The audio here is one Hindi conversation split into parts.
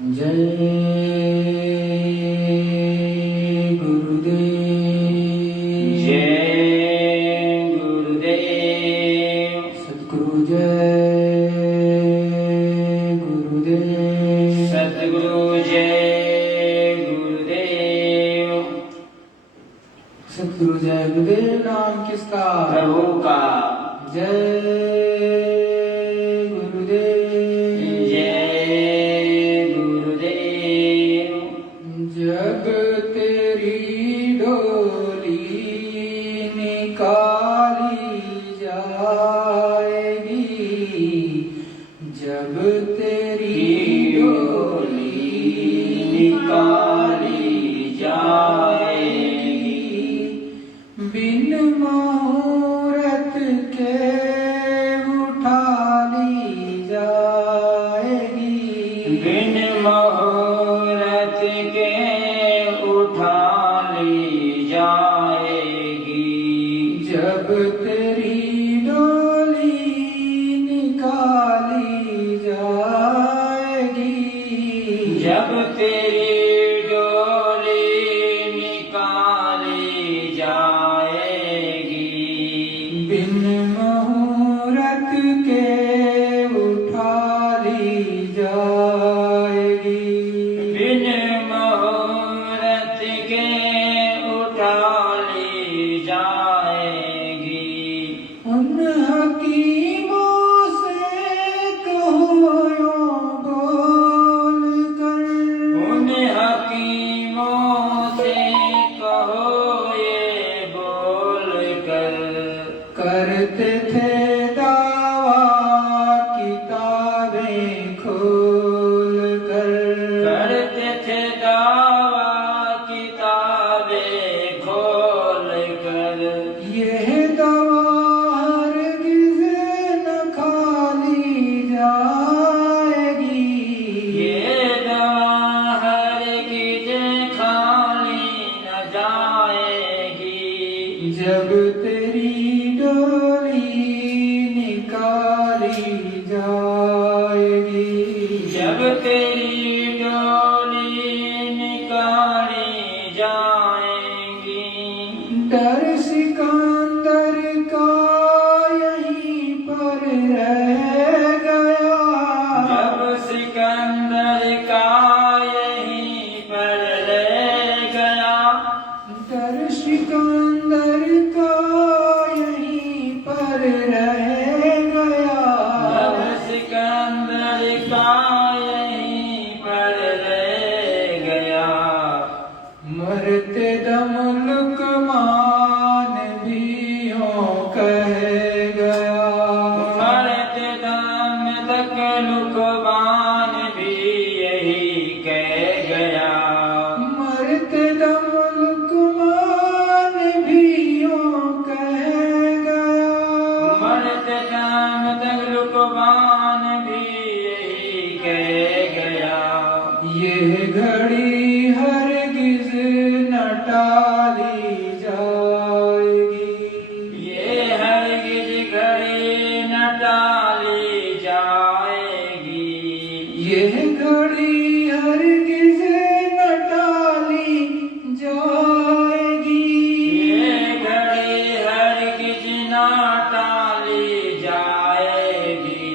जय गुरुदेव। जय गुरुदेव। सद्गुरु जय गुरुदेव। सद्गुरु जय गुरुदेव। सद्गुरु जय गुरुदेव नाम किसका? प्रभु का। जय जब तेरी डोली निकाली जाएगी, जब तेरी डोली निकाली जाएगी, बिन मुहूर्त के उठा ली जाएगी, बिन मुहूर्त के उठा ली जाएगी, जब तेरी डोली निकाली जाएगी, जब तेरी डोली निकाली जाएगी, बिन मुहूर्त के उठा ली जाएगी, बिन मुहूर्त के उठा ली जाएगी। उन हकीमों से कहो यूं बोल कर, उन हकीमों से कहो ये बोल कर, करते थे दावा किताबें खोल कर, करते थे दावा किताबें खोल कर, यह दवा हरगिज़ न खाली जाएगी, ये दवा हरगिज़ खाली न जाएगी, जब तेरी डोली निकाली जाएगी, जब तेरी डोली निकाली जाएगी। डर सिकंदर का यहीं पर रह गया, जब सिकंदर का यहीं पर रह गया, डर सिकंदर का यहीं पर रह गया, जब सिकंदर का यहीं पर रह गया, मरते दम लुकमान भी यूं कह गया, मरते दम तक लुकमान भी यही कह गया, मरते दम लुकमान भी यूं कह गया, मरते दम तक लुकमान भी यही कह गया, ये घड़ी हरगिज़ न टाली जाएगी, ये हरगिज़ घड़ी न टाली जाएगी, यह घड़ी हरगिज़ न टाली जाएगी, ये घड़ी हरगिज़ न टाली जाएगी,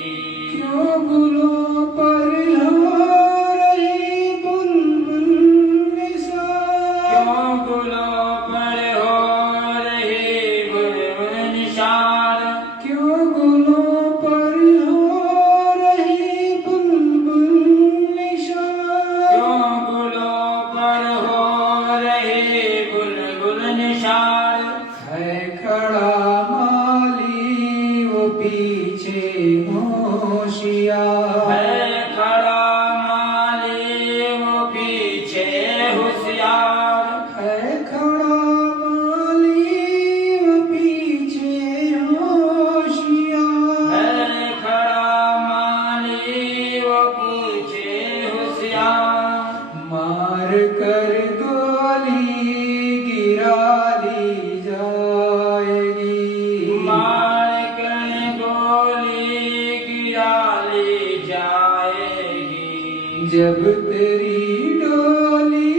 जब तेरी डोली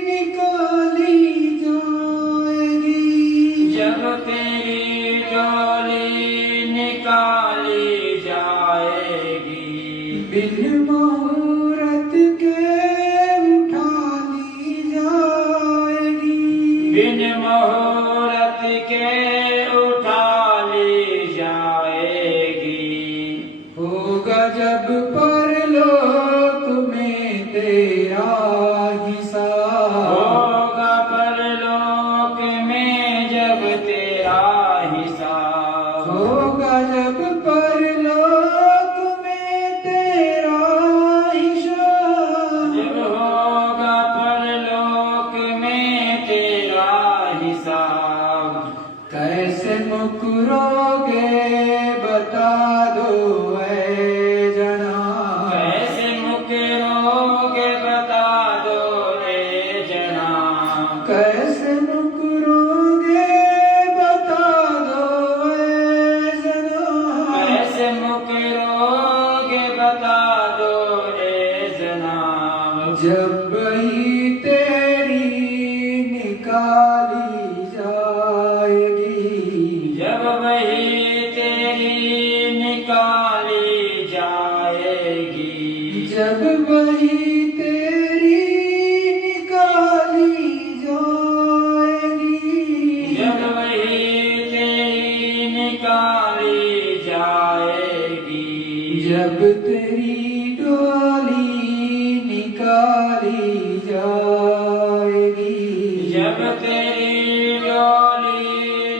निकाली जाएगी, जब तेरी डोली निकाली जाएगी, बिन मुहूर्त के उठा ली जाएगी, बिन मुहूर्त के उठा ली जाएगी। होगा जब परलोक में तेरा हिसाब, होगा परलोक में जब तेरा हिसाब, होगा जब परलोक में तेरा हिसाब, जब होगा परलोक में तेरा हिसाब। कैसे मुकरोगे बता दो ऐ जनाब, कैसे मुकरोगे बता दो रे जनाब, कैसे मुकरोगे बता दो ऐ जनाब, कैसे मुकरोगे बता दो रे जनाब। जब बही तेरी निकाली जाएगी, जब वही तेरी निकाली जाएगी, जब बही तेरी निकाली जाएगी, जब वही तेरी निकाली जाएगी, जब तेरी डोली निकाली जाएगी, जब तेरी डोली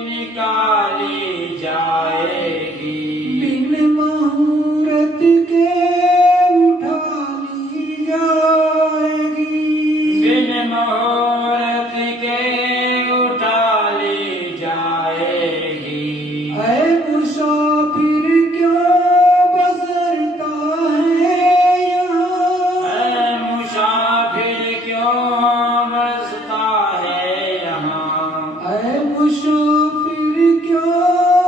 निकाली जाएगी, बिन मुहूर्त के उठा ली जाएगी, बिन मुहूर्त के उठा ली जाएगी। ऐ मुसाफिर क्यों बसरता है यहाँ, ऐ मुसाफिर क्यों बरसता है यहाँ, ऐ मुसाफिर क्यों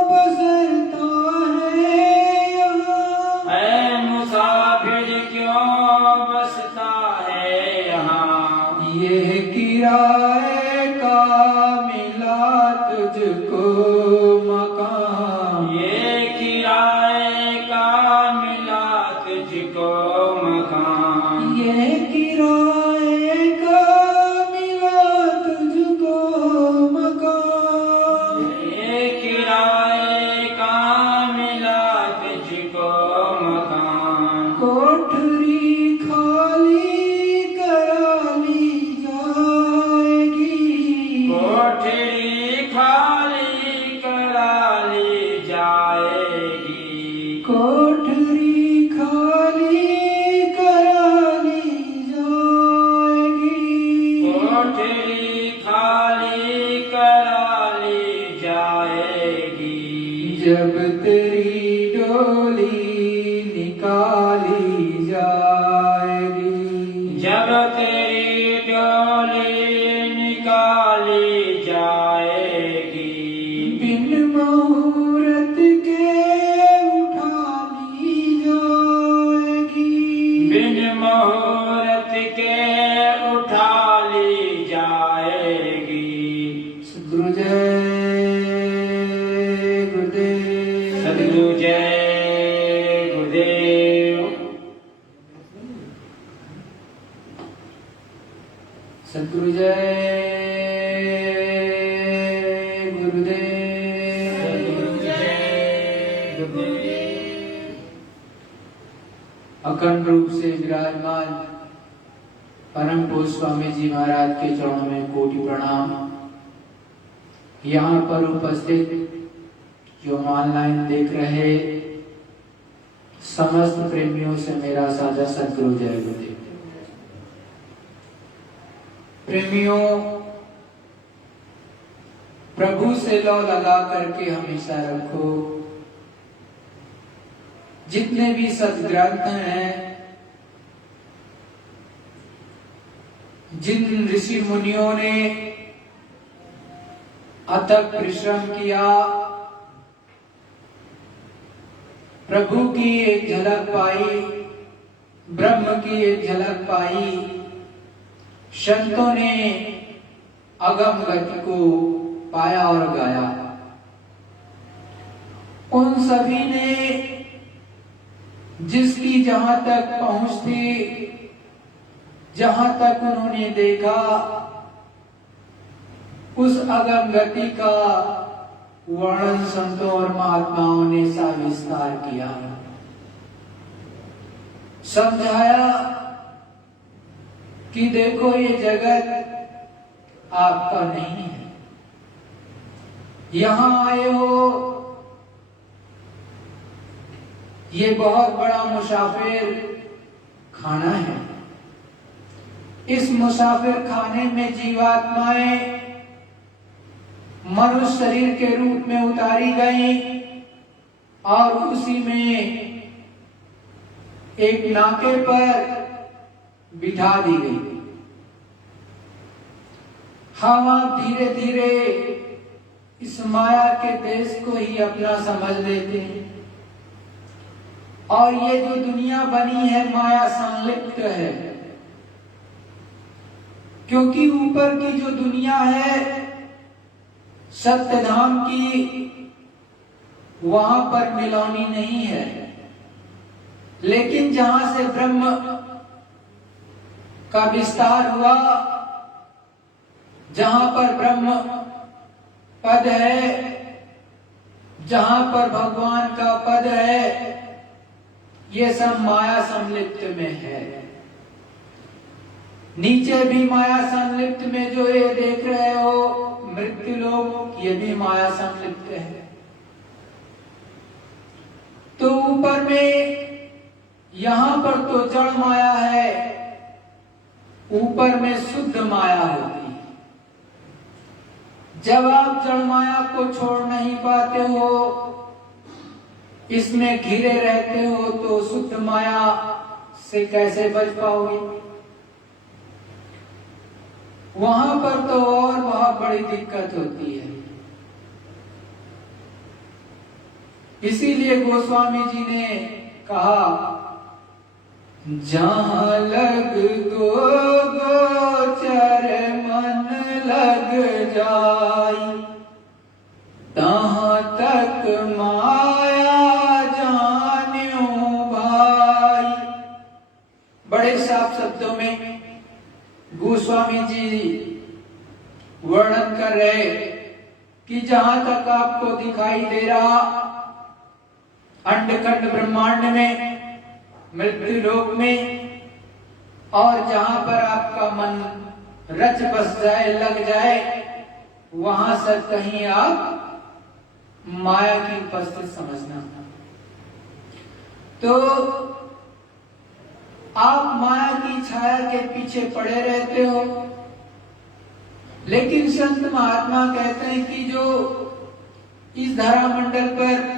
बसरता है यहाँ, ऐ मुसाफिर क्यों बसता है यहाँ। यह किराए का मिला तुझको मकान, ये किराए का मिला तुझको मकान, यह किराए का मिला तुझको मकान, ये किराए का मिला तुझको मकान। कोठरी खाली करा ली जाएगी, कोठरी खाली करा ली जाएगी, कोठरी खाली करा ली जाएगी, कोठरी खाली करा ली जाएगी। जब तेरी डोली निकाली जाएगी, जब तेरी डोली निकाली जाएगी, बिन मुहूर्त के उठा ली जाएगी, बिन मुहूर्त के उठा ली जाएगी। सद्गुरु जय गुरुदेव, सद्गुरु जय गुरुदेव, सद्गुरु जय गुरुदेव, सद्गुरु जय गुरुदेव। अखंड रूप से विराजमान परम पूज्य स्वामी जी महाराज के चरणों में कोटि प्रणाम। यहाँ पर उपस्थित जो ऑनलाइन देख रहे समस्त प्रेमियों से मेरा साझा सद्गुरु जय गुरुदेव। प्रेमियों, प्रभु से लौ लगा करके हमेशा रखो। जितने भी सद्ग्रंथ हैं, जिन ऋषि मुनियों ने अथक परिश्रम किया, प्रभु की एक झलक पाई, ब्रह्म की एक झलक पाई। संतों ने अगम गति को पाया और गाया। उन सभी ने जिसकी जहां तक पहुंच थी, जहां तक उन्होंने देखा, उस अगम गति का वर्णन संतों और महात्माओं ने सविस्तार किया, समझाया कि देखो ये जगत आपका नहीं है, यहां आए हो, ये बहुत बड़ा मुसाफिर खाना है। इस मुसाफिर खाने में जीवात्माएं मनुष्य शरीर के रूप में उतारी गई और उसी में एक नाके पर बिठा दी गई। हम आप धीरे धीरे इस माया के देश को ही अपना समझ लेते हैं और ये जो दुनिया बनी है माया संलिप्त है, क्योंकि ऊपर की जो दुनिया है सत्य धाम की, वहां पर मिलौनी नहीं है। लेकिन जहां से ब्रह्म का विस्तार हुआ, जहां पर ब्रह्म पद है, जहां पर भगवान का पद है, ये सब माया संलिप्त में है। नीचे भी माया संलिप्त में जो ये देख रहे हो मृत्यु लोग, ये भी माया संलिप्त है। तो ऊपर में यहां पर तो जड़ माया है, ऊपर में शुद्ध माया होती है। जब आप जड़ माया को छोड़ नहीं पाते हो, इसमें घिरे रहते हो, तो शुद्ध माया से कैसे बच पाओगे? वहां पर तो और बहुत बड़ी दिक्कत होती है। इसीलिए गोस्वामी जी ने कहा, जहां लग गो गोचर मन लग जाई, तहां तक माया जान्यो भाई। बड़े साफ शब्दों में गोस्वामी जी वर्णन कर रहे कि जहां तक आपको दिखाई दे रहा अंडखंड ब्रह्मांड में, मृत्यु लोक में, और जहां पर आपका मन रच बस जाए, लग जाए, वहां से कहीं आप माया की उपस्थिति समझना। तो आप माया की छाया के पीछे पड़े रहते हो। लेकिन संत महात्मा कहते हैं कि जो इस धरा मंडल पर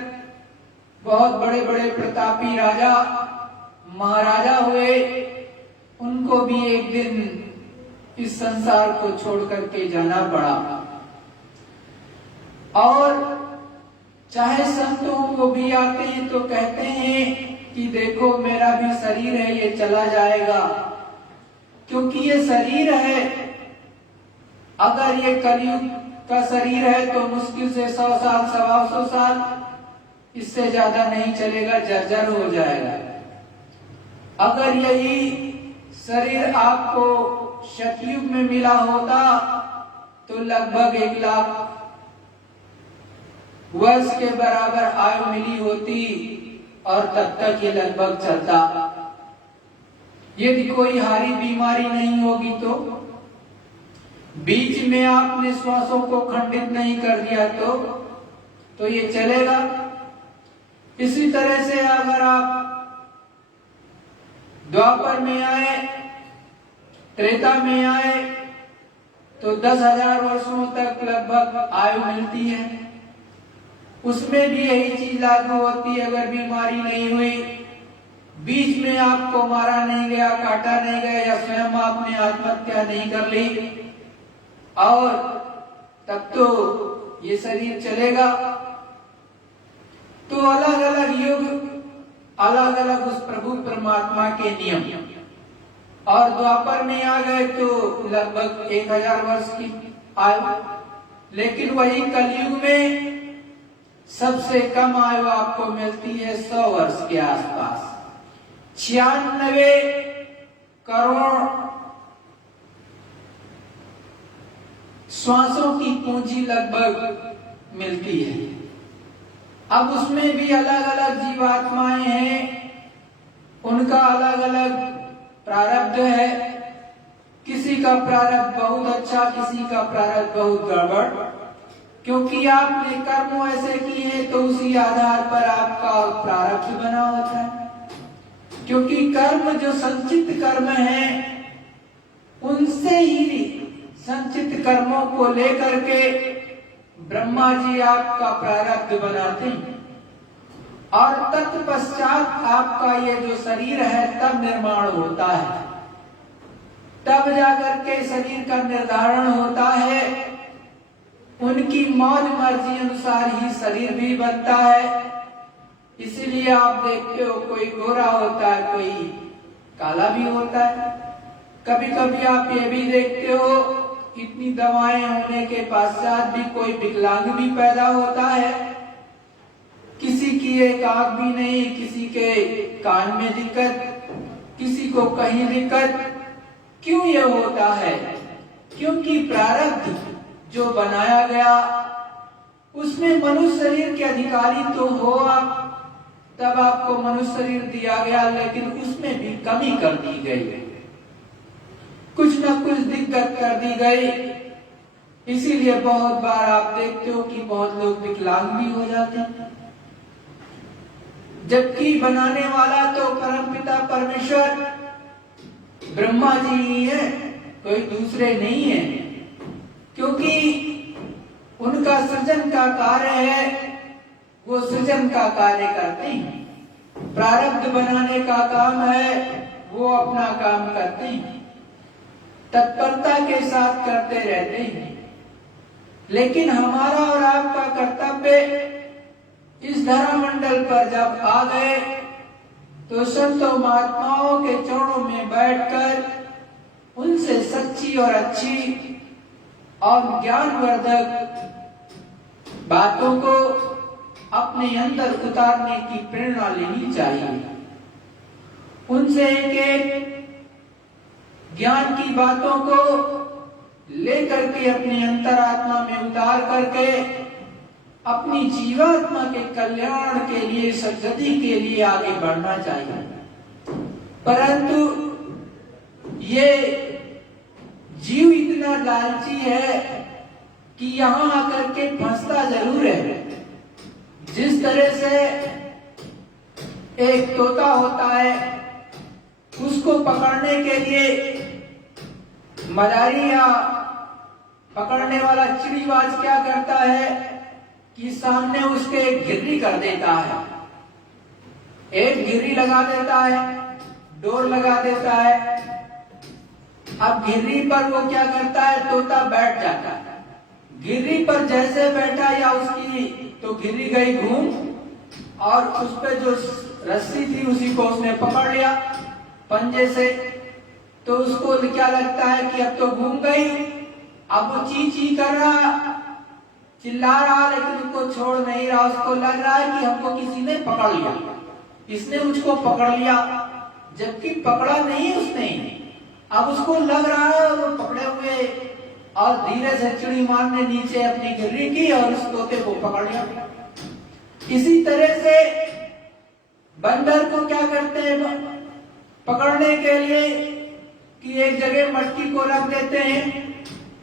बहुत बड़े बड़े प्रतापी राजा महाराजा हुए, उनको भी एक दिन इस संसार को छोड़ करके जाना पड़ा। और चाहे संतों वो भी आते हैं तो कहते हैं कि देखो मेरा भी शरीर है, ये चला जाएगा, क्योंकि ये शरीर है। अगर ये कलयुग का शरीर है तो मुश्किल से 100 साल 125 साल, इससे ज्यादा नहीं चलेगा, जर्जर हो जाएगा। अगर यही शरीर आपको सतयुग में मिला होता तो लगभग 1 लाख वर्ष के बराबर आयु मिली होती और तब तक ये लगभग चलता। यदि कोई हारी बीमारी नहीं होगी बीच में आपने श्वासों को खंडित नहीं कर दिया तो ये चलेगा। इसी तरह से अगर आप द्वापर में आए, त्रेता में आए तो 10,000 वर्षों तक लगभग आयु मिलती है। उसमें भी यही चीज लागू होती है। अगर बीमारी नहीं हुई, बीच में आपको मारा नहीं गया, काटा नहीं गया, या स्वयं आपने आत्महत्या नहीं कर ली, और तब तो ये शरीर चलेगा। तो अलग अलग युग, अलग अलग उस प्रभु परमात्मा के नियम, और द्वापर में आ गए तो लगभग 1000 वर्ष की आयु। लेकिन वही कलयुग में सबसे कम आयु आपको मिलती है 100 वर्ष के आसपास। 96 करोड़ श्वासों की पूंजी लगभग मिलती है। अब उसमें भी अलग अलग जीवात्माएं हैं, उनका अलग अलग प्रारब्ध है। किसी का प्रारब्ध बहुत अच्छा, किसी का प्रारब्ध बहुत गड़बड़, क्योंकि आपने कर्म ऐसे किए हैं तो उसी आधार पर आपका प्रारब्ध बना होता है। क्योंकि कर्म जो संचित कर्म है, उनसे ही संचित कर्मों को लेकर के ब्रह्मा जी आपका प्रारब्ध बनाते हैं, और तत्पश्चात आपका ये जो शरीर है तब निर्माण होता है, तब जाकर के शरीर का निर्धारण होता है। उनकी मौज मर्जी अनुसार ही शरीर भी बनता है। इसीलिए आप देखते हो कोई गोरा होता है, कोई काला भी होता है। कभी कभी आप ये भी देखते हो इतनी दवाएं होने के पश्चात भी कोई विकलांग भी पैदा होता है। किसी की एक आंख भी नहीं, किसी के कान में दिक्कत, किसी को कहीं दिक्कत। क्यों ये होता है? क्योंकि प्रारब्ध जो बनाया गया उसमें मनुष्य शरीर के अधिकारी तो हो आप, तब आपको मनुष्य शरीर दिया गया, लेकिन उसमें भी कमी कर दी गई, कुछ न कुछ दिक्कत कर दी गई। इसीलिए बहुत बार आप देखते हो कि बहुत लोग विकलांग भी हो जाते हैं, जबकि बनाने वाला तो परमपिता परमेश्वर ब्रह्मा जी ही है, कोई दूसरे नहीं है। क्योंकि उनका सृजन का कार्य है, वो सृजन का कार्य करते हैं। प्रारब्ध बनाने का काम है, वो अपना काम करते हैं, तत्परता के साथ करते रहते हैं। लेकिन हमारा और आपका कर्तव्य इस धरामंडल पर जब आ गए तो संतों महात्माओं के चरणों में बैठकर उनसे सच्ची और अच्छी और ज्ञानवर्धक बातों को अपने अंदर उतारने की प्रेरणा लेनी चाहिए। उनसे एक एक ज्ञान की बातों को लेकर के अपने अंतरात्मा में उतार करके अपनी जीवात्मा के कल्याण के लिए, सद्गति के लिए आगे बढ़ना चाहिए। परंतु ये जीव इतना लालची है कि यहाँ आकर के फंसता जरूर है। जिस तरह से एक तोता होता है, उसको पकड़ने के लिए मदारी या पकड़ने वाला चिड़ीबाज क्या करता है कि सामने उसके एक गिर्री कर देता है, एक गिर्री लगा देता है, डोर लगा देता है। अब गिर्री पर वो क्या करता है, तोता बैठ जाता है। गिर्री पर जैसे बैठा या उसकी तो गिर्री गई घूम, और उस पे जो रस्सी थी उसी को उसने पकड़ लिया पंजे से। तो उसको क्या लगता है कि अब तो घूम गई। अब वो ची ची कर रहा, चिल्ला रहा, लेकिन उसको छोड़ नहीं रहा। उसको लग रहा है कि हमको किसी ने पकड़ लिया, इसने मुझको पकड़ लिया, जबकि पकड़ा नहीं उसने। अब उसको लग रहा है वो पकड़े हुए, और धीरे से चिड़ी मार ने नीचे अपनी गिर्री की और उस तोते को पकड़ लिया। इसी तरह से बंदर को क्या करते हैं पकड़ने के लिए कि एक जगह मटकी को रख देते हैं,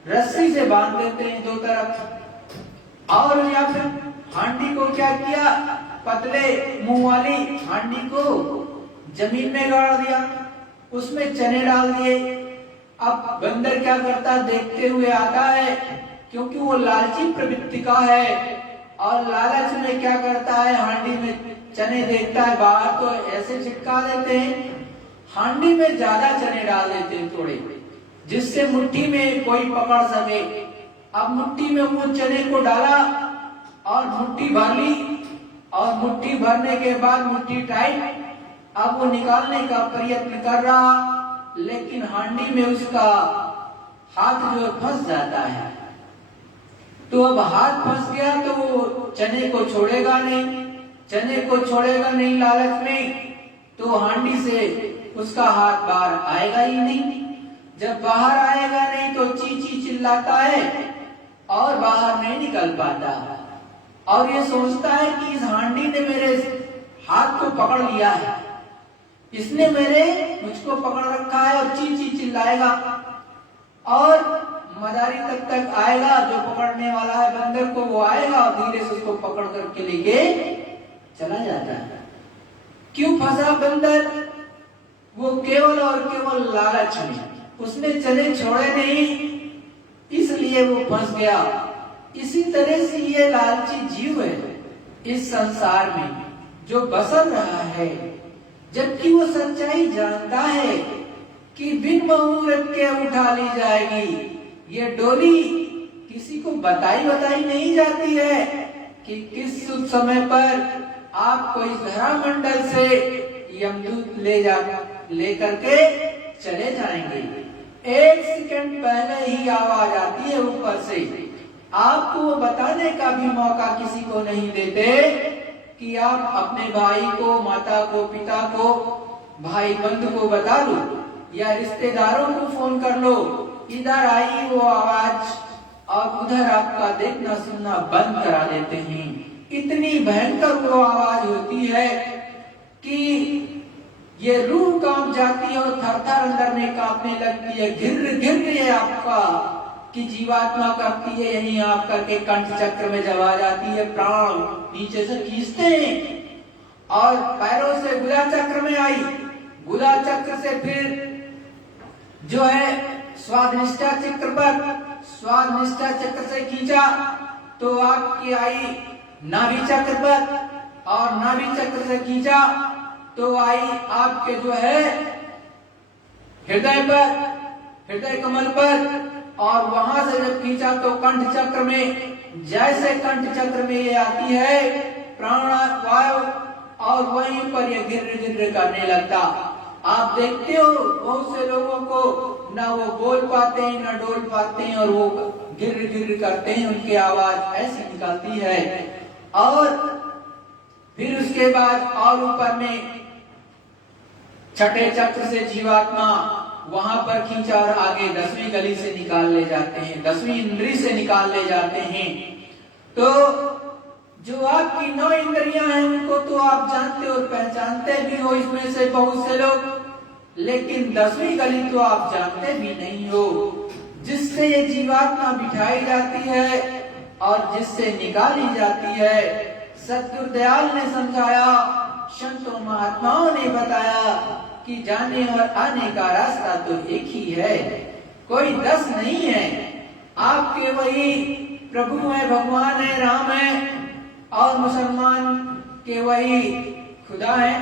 रस्सी से बांध देते हैं दो तरफ, और या फिर हांडी को क्या किया, पतले मुंह वाली हांडी को जमीन में गाड़ दिया, उसमें चने डाल दिए। अब बंदर क्या करता, देखते हुए आता है, क्योंकि वो लालची प्रवृत्ति का है, और लालच में क्या करता है, हांडी में चने देखता है, बाहर तो ऐसे चिपका देते हैं, हांडी में ज्यादा चने डाल देते हैं थोड़े, जिससे मुट्ठी में कोई पकड़ सके। अब मुट्ठी में वो चने को डाला और मुट्ठी भर ली, और मुट्ठी भरने के बाद मुट्ठी टाइट, अब वो निकालने का प्रयत्न कर रहा, लेकिन हांडी में उसका हाथ जो फंस जाता है। तो अब हाथ फंस गया तो वो चने को छोड़ेगा नहीं, चने को छोड़ेगा नहीं लालच में, तो हांडी से उसका हाथ बाहर आएगा ही नहीं। जब बाहर आएगा नहीं तो ची चिल्लाता है और बाहर नहीं निकल पाता, और ये सोचता है कि इस हांडी ने मेरे हाथ को पकड़ लिया है, इसने मुझको पकड़ रखा है, और ची चिल्लाएगा और मदारी तक आएगा। जो पकड़ने वाला है बंदर को, वो आएगा और धीरे से उसको पकड़ करके लेके चला जाता है। क्यों फंसा बंदर? वो केवल और केवल लालच में, उसने चने छोड़े नहीं, इसलिए वो फंस गया। इसी तरह से ये लालची जीव है इस संसार में जो बसल रहा है, जबकि वो सच्चाई जानता है कि बिन मुहूर्त के उठा ली जाएगी। ये डोली किसी को बताई नहीं जाती है कि किस शुभ समय पर आपको इस धरा मंडल से यमदूत ले करके चले जाएंगे। 1 सेकंड पहले ही आवाज आती है ऊपर से, आपको वो बताने का भी मौका किसी को नहीं देते कि आप अपने भाई को, माता को, पिता को, भाई बंधु को बता लो या रिश्तेदारों को फोन कर लो, इधर आई वो आवाज, और उधर आपका देखना सुनना बंद करा देते हैं। इतनी भयंकर वो आवाज होती है कि ये रूह कांप जाती है और थर-थर अंदर में कांपने लगती है। घिर ये आपका कि जीवात्मा करती है, यही आपका के कंठ चक्र में जब आ जाती है, प्राण नीचे से खींचते हैं और पैरों से गुदा चक्र में आई, गुदा चक्र से फिर जो है स्वादिष्टा चक्र पर, स्वादिष्टा चक्र से खींचा तो आपकी आई नाभि चक्र पर, और नाभि चक्र से खींचा तो आई आपके जो है हृदय पर, हृदय कमल पर, और वहां से जब खींचा तो कंठ चक्र में। जैसे कंठ चक्र में ये आती है प्राणवायु, और वहीं पर ये गिर करने लगता। आप देखते हो बहुत से लोगों को ना वो बोल पाते हैं ना डोल पाते हैं, और वो गिर करते हैं, उनकी आवाज ऐसी निकलती है। और फिर उसके बाद और ऊपर में छठे चक्र से जीवात्मा वहां पर खींचा और आगे 10वीं गली से निकाल ले जाते हैं, 10वीं इंद्री से निकाल ले जाते हैं। तो जो आपकी 9 इंद्रियां हैं उनको तो आप जानते और पहचानते भी हो, इसमें से बहुत से लोग, लेकिन 10वीं गली तो आप जानते भी नहीं हो, जिससे ये जीवात्मा बिठाई जाती है और जिससे निकाली जाती है। सतगुरु दयाल ने समझाया, संतों महात्माओं ने बताया कि जाने और आने का रास्ता तो एक ही है, कोई 10 नहीं है। आपके वही प्रभु है, भगवान है, राम है, और मुसलमान के वही खुदा है।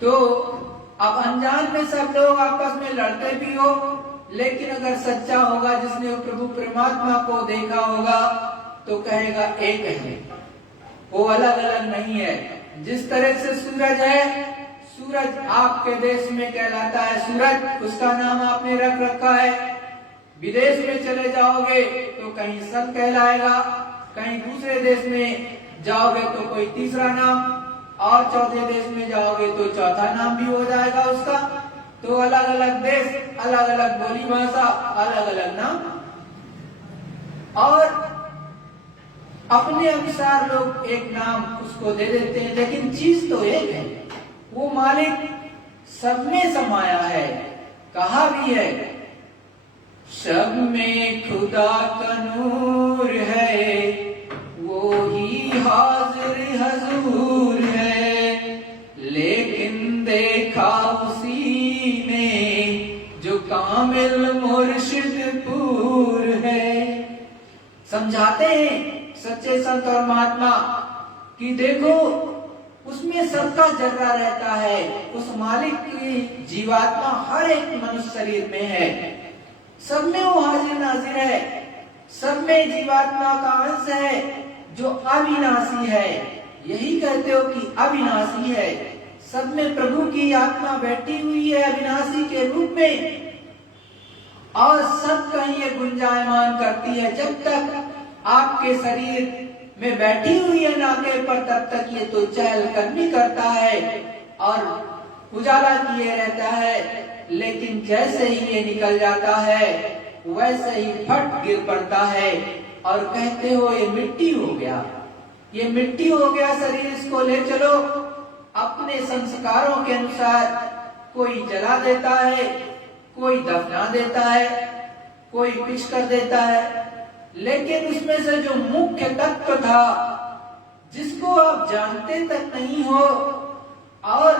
तो अब अनजान में सब लोग आपस में लड़ते भी हो, लेकिन अगर सच्चा होगा, जिसने प्रभु परमात्मा को देखा होगा, तो कहेगा एक है, वो अलग अलग नहीं है। जिस तरह से सूरज है, सूरज आपके देश में कहलाता है सूरज, उसका नाम आपने रख रखा है। विदेश में चले जाओगे तो कहीं सन कहलाएगा, कहीं दूसरे देश में जाओगे तो कोई तीसरा नाम, और चौथे देश में जाओगे तो चौथा नाम भी हो जाएगा उसका। तो अलग अलग देश, अलग अलग बोली भाषा, अलग अलग नाम, और अपने अनुसार लोग एक नाम उसको दे देते हैं, लेकिन चीज तो एक है। वो मालिक सब में समाया है। कहा भी है, सब में खुदा का नूर है, वो ही हाजिर हजूर है, लेकिन देखा उसी ने जो कामिल मुर्शिद पूर है। समझाते हैं सच्चे संत और महात्मा कि देखो उसमें सबका जर्रा रहता है, उस मालिक की जीवात्मा हर एक मनुष्य शरीर में है, सब में वो हाजिर नाजिर है, सब में जीवात्मा का अंश है। जो अविनाशी है, यही कहते हो कि अविनाशी है। सब में प्रभु की आत्मा बैठी हुई है अविनाशी के रूप में, और सब कहीं ये गुंजायमान करती है। जब तक आपके शरीर में बैठी हुई है नाके पर, तब तक ये तो चहलकदमी करता है और उजाला किए रहता है। लेकिन जैसे ही ये निकल जाता है, वैसे ही फट गिर पड़ता है और कहते हो ये मिट्टी हो गया, ये मिट्टी हो गया शरीर, इसको ले चलो। अपने संस्कारों के अनुसार कोई जला देता है, कोई दफना देता है, कोई कुछ कर देता है। लेकिन उसमें से जो मुख्य तत्व था, जिसको आप जानते तक नहीं हो और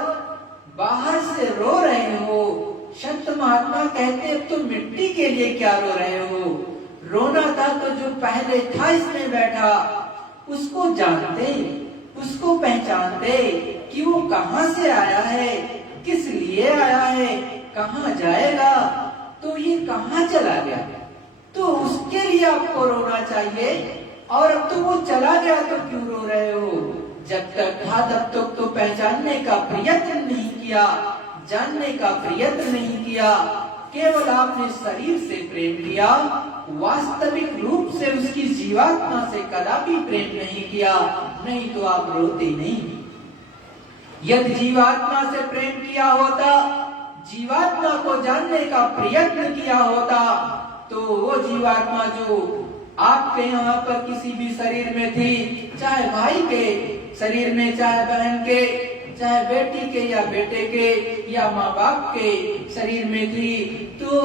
बाहर से रो रहे हो, संत महात्मा कहते अब तो मिट्टी के लिए क्या रो रहे हो? रोना था तो जो पहले था इसमें बैठा, उसको जानते, उसको पहचानते कि वो कहाँ से आया है, किस लिए आया है, कहाँ जाएगा, तो ये कहाँ चला गया, तो उसके लिए आपको रोना चाहिए। और अब तो वो चला गया तो क्यों रो रहे हो? जब तक था तब तक तो पहचानने का प्रयत्न नहीं किया, जानने का प्रयत्न नहीं किया, केवल आपने शरीर से प्रेम किया, वास्तविक रूप से उसकी जीवात्मा से कदापि प्रेम नहीं किया, नहीं तो आप रोते नहीं। यदि जीवात्मा से प्रेम किया होता, जीवात्मा को जानने का प्रयत्न किया होता, तो वो जीवात्मा जो आपके यहाँ पर किसी भी शरीर में थी, चाहे भाई के शरीर में, चाहे बहन के, चाहे बेटी के या बेटे के या माँ बाप के शरीर में थी, तो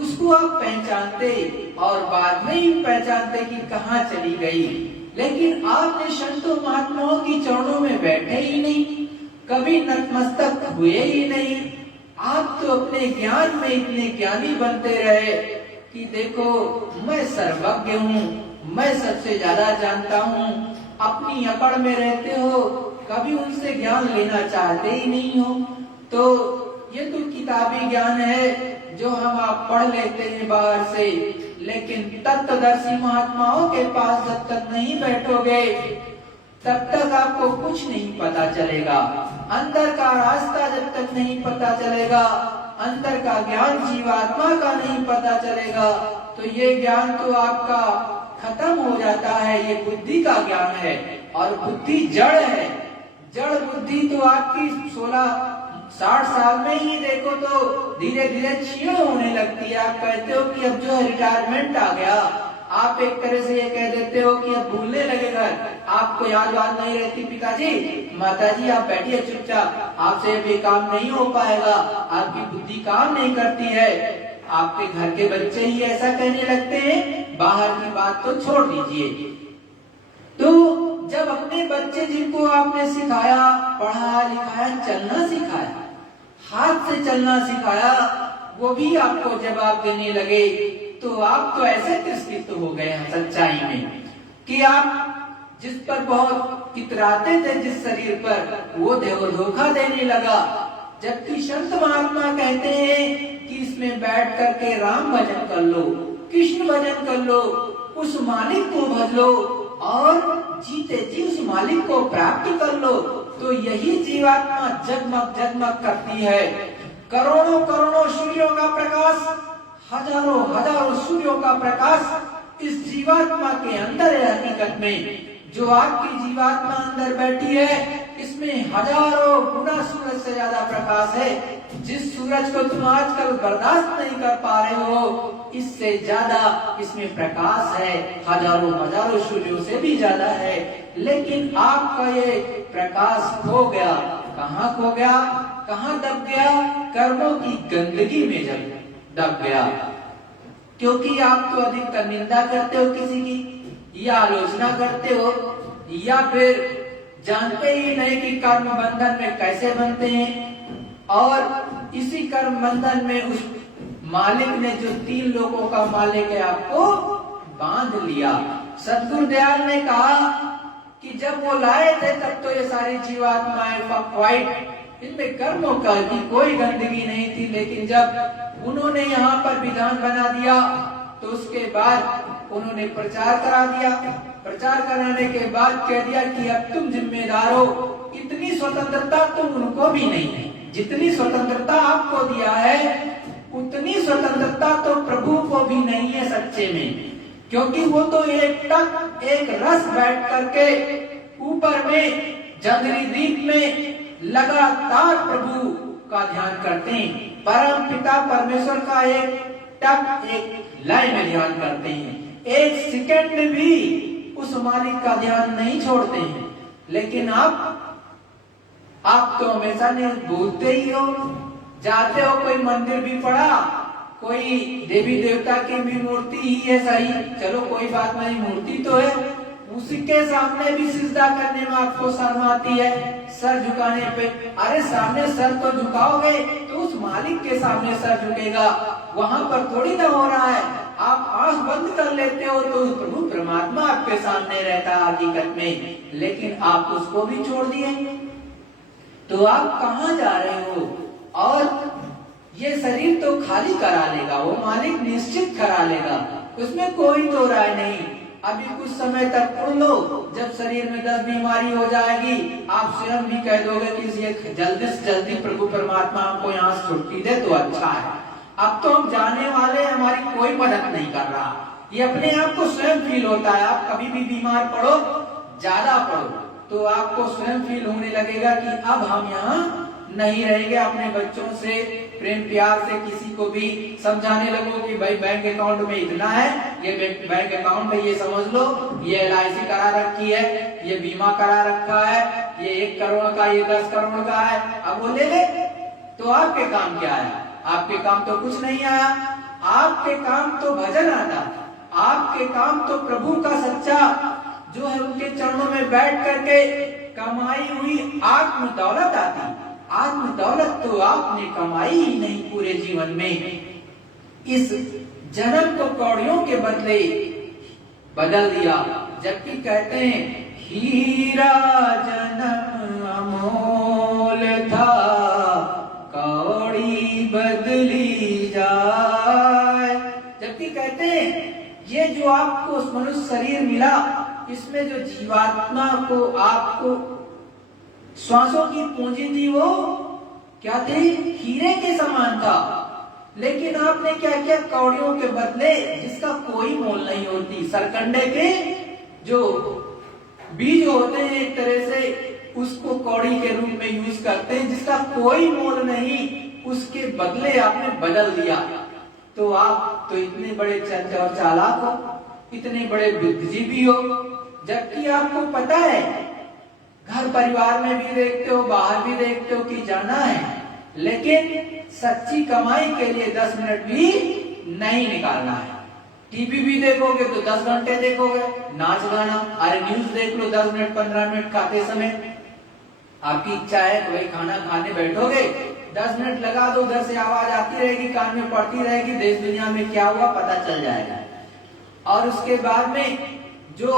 उसको आप पहचानते और बाद में ही पहचानते कि कहाँ चली गई। लेकिन आपने संतों महात्माओं की चरणों में बैठे ही नहीं, कभी नतमस्तक हुए ही नहीं। आप तो अपने ज्ञान में इतने ज्ञानी बनते रहे कि देखो मैं सर्वज्ञ हूँ, मैं सबसे ज्यादा जानता हूँ। अपनी अकड़ में रहते हो, कभी उनसे ज्ञान लेना चाहते ही नहीं हो। तो ये तो किताबी ज्ञान है जो हम आप पढ़ लेते हैं बाहर से, लेकिन तत्वदर्शी महात्माओं के पास जब तक नहीं बैठोगे, तब तक आपको कुछ नहीं पता चलेगा। अंदर का रास्ता जब तक नहीं पता चलेगा, अंदर का ज्ञान जीवात्मा का नहीं पता चलेगा, तो ये ज्ञान तो आपका खत्म हो जाता है। ये बुद्धि का ज्ञान है और बुद्धि जड़ है। जड़ बुद्धि तो आपकी 16-60 साल में ही देखो तो धीरे धीरे क्षीण होने लगती है। आप कहते हो कि अब जो है रिटायरमेंट आ गया, आप एक तरह से ये कह देते हो कि अब भूलने लगेगा, आपको याद नहीं रहती। पिताजी, माताजी आप बैठिए चुपचाप, आपसे भी काम नहीं हो पाएगा, आपकी बुद्धि काम नहीं करती है। आपके घर के बच्चे ही ऐसा कहने लगते हैं, बाहर की बात तो छोड़ दीजिए। तो जब अपने बच्चे जिनको आपने सिखाया, पढ़ाया लिखाया, चलना सिखाया, हाथ से चलना सिखाया, वो भी आपको जवाब देने लगे, तो आप तो ऐसे तिरस्कृत हो गए हैं सच्चाई में कि आप जिस पर बहुत इतराते थे, जिस शरीर पर, वो धोखा देने लगा। जबकि संत महात्मा कहते हैं कि इसमें बैठ करके राम भजन कर लो, कृष्ण भजन कर लो, उस मालिक को भज लो और जीते जी उस मालिक को प्राप्त कर लो। तो यही जीवात्मा जगमग जगमग करती है। करोड़ों करोड़ों सूर्यों का प्रकाश, हजारों हजारों सूर्यों का प्रकाश इस जीवात्मा के अंदर है। हकीकत में जो आपकी जीवात्मा अंदर बैठी है, इसमें हजारों गुना सूरज से ज्यादा प्रकाश है। जिस सूरज को तुम आजकल बर्दाश्त नहीं कर पा रहे हो, इससे ज्यादा इसमें प्रकाश है, हजारों हजारों सूर्यों से भी ज्यादा है। लेकिन आपका ये प्रकाश खो गया। कहाँ खो गया, कहाँ दब गया? कर्मों की गंदगी में जब दब गया। क्योंकि आप तो अधिकतर निंदा करते हो किसी की, या आलोचना करते हो, या फिर जानते ही नहीं कि कर्म बंधन में कैसे बनते हैं। और इसी कर्म बंधन में उस मालिक ने, जो 3 लोगों का मालिक है, आपको बांध लिया। सद्गुरु दयाल ने कहा कि जब वो लाए थे तब तो ये सारी जीवात्माएं व्हाइट, इनमें कर्मों का भी कोई गंदगी नहीं थी। लेकिन जब उन्होंने यहाँ पर विधान बना दिया, तो उसके बाद उन्होंने प्रचार करा दिया प्रचार कराने के बाद कह दिया कि अब तुम जिम्मेदार हो। इतनी स्वतंत्रता तो उनको भी नहीं है, जितनी स्वतंत्रता आपको दिया है उतनी स्वतंत्रता तो प्रभु को भी नहीं है सच्चे में, क्योंकि वो तो एक रस बैठ करके ऊपर में जंगली द्वीप में लगातार प्रभु का ध्यान करते हैं। परम पिता परमेश्वर का एक लय में ध्यान करते हैं, एक सेकंड भी उस मालिक का ध्यान नहीं छोड़ते हैं। लेकिन आप तो हमेशा नहीं भूलते ही हो, जाते हो कोई मंदिर भी पड़ा, कोई देवी देवता की भी मूर्ति ही है सही, चलो कोई बात नहीं, मूर्ति तो है, उसी के सामने भी सिजदा करने में आपको शर्म आती है, सर झुकाने पे। अरे सामने सर तो झुकाओगे तो उस मालिक के सामने सर झुकेगा, वहां पर थोड़ी ना हो रहा है। आप आंख बंद कर लेते हो तो प्रभु परमात्मा आपके सामने रहता है हकीकत में, लेकिन आप उसको भी छोड़ दिए, तो आप कहाँ जा रहे हो? और ये शरीर तो खाली करा लेगा, वो मालिक निश्चित करा लेगा, उसमें कोई तो राय नहीं। अभी कुछ समय तक पढ़ लो, जब शरीर में 10 बीमारी हो जाएगी आप स्वयं भी कह दोगे कि ये जल्दी से जल्दी प्रभु परमात्मा हमको यहाँ से छुट्टी दे तो अच्छा है। अब तो हम जाने वाले, हमारी कोई मदद नहीं कर रहा, ये अपने आप को स्वयं फील होता है। आप कभी भी बीमार पड़ो, ज्यादा पड़ो, तो आपको स्वयं फील होने लगेगा कि अब हम यहाँ नहीं रहेंगे। अपने बच्चों से प्रेम प्यार से किसी को भी समझाने लगो कि भाई बैंक अकाउंट में इतना है, ये बैंक अकाउंट में ये समझ लो, ये LIC करा रखी है, ये बीमा करा रखा है, ये 1 करोड़ का, ये 10 करोड़ का है, अब वो ले ले। तो आपके काम क्या है? आपके काम तो कुछ नहीं आया, आपके काम तो भजन आता, आपके काम तो प्रभु का सच्चा जो है उनके चरणों में बैठ करके कमाई हुई आत्म दौलत आती। आत्म दौलत तो आपने कमाई ही नहीं पूरे जीवन में, इस जन्म को कौड़ियों के बदले बदल दिया। जबकि कहते हैं हीरा जन्म अमोल था, कौड़ी बदली जाए। जबकि कहते हैं ये जो आपको मनुष्य शरीर मिला, इसमें जो जीवात्मा को आपको श्वासों की पूंजी थी वो क्या थी? हीरे के समान था। लेकिन आपने क्या किया? कौड़ियों के बदले, जिसका कोई मोल नहीं होती, सरकंडे के जो बीज होते हैं एक तरह से, उसको कौड़ी के रूप में यूज करते हैं, जिसका कोई मोल नहीं, उसके बदले आपने बदल दिया। तो आप तो इतने बड़े चंचल और चालाक हो, इतने बड़े बुद्धिजीवी हो, जबकि आपको पता है घर परिवार में भी देखते हो, बाहर भी देखते हो कि जाना है, लेकिन सच्ची कमाई के लिए 10 मिनट भी नहीं निकालना है। टीवी भी देखोगे तो 10 घंटे देखोगे, नाच गाना, अरे न्यूज देख लो 10 मिनट 15 मिनट खाते समय। आपकी इच्छा है तो वही खाना खाने बैठोगे, 10 मिनट लगा दो, उधर से आवाज आती रहेगी, कान में पड़ती रहेगी, देश दुनिया में क्या हुआ पता चल जाएगा। और उसके बाद में जो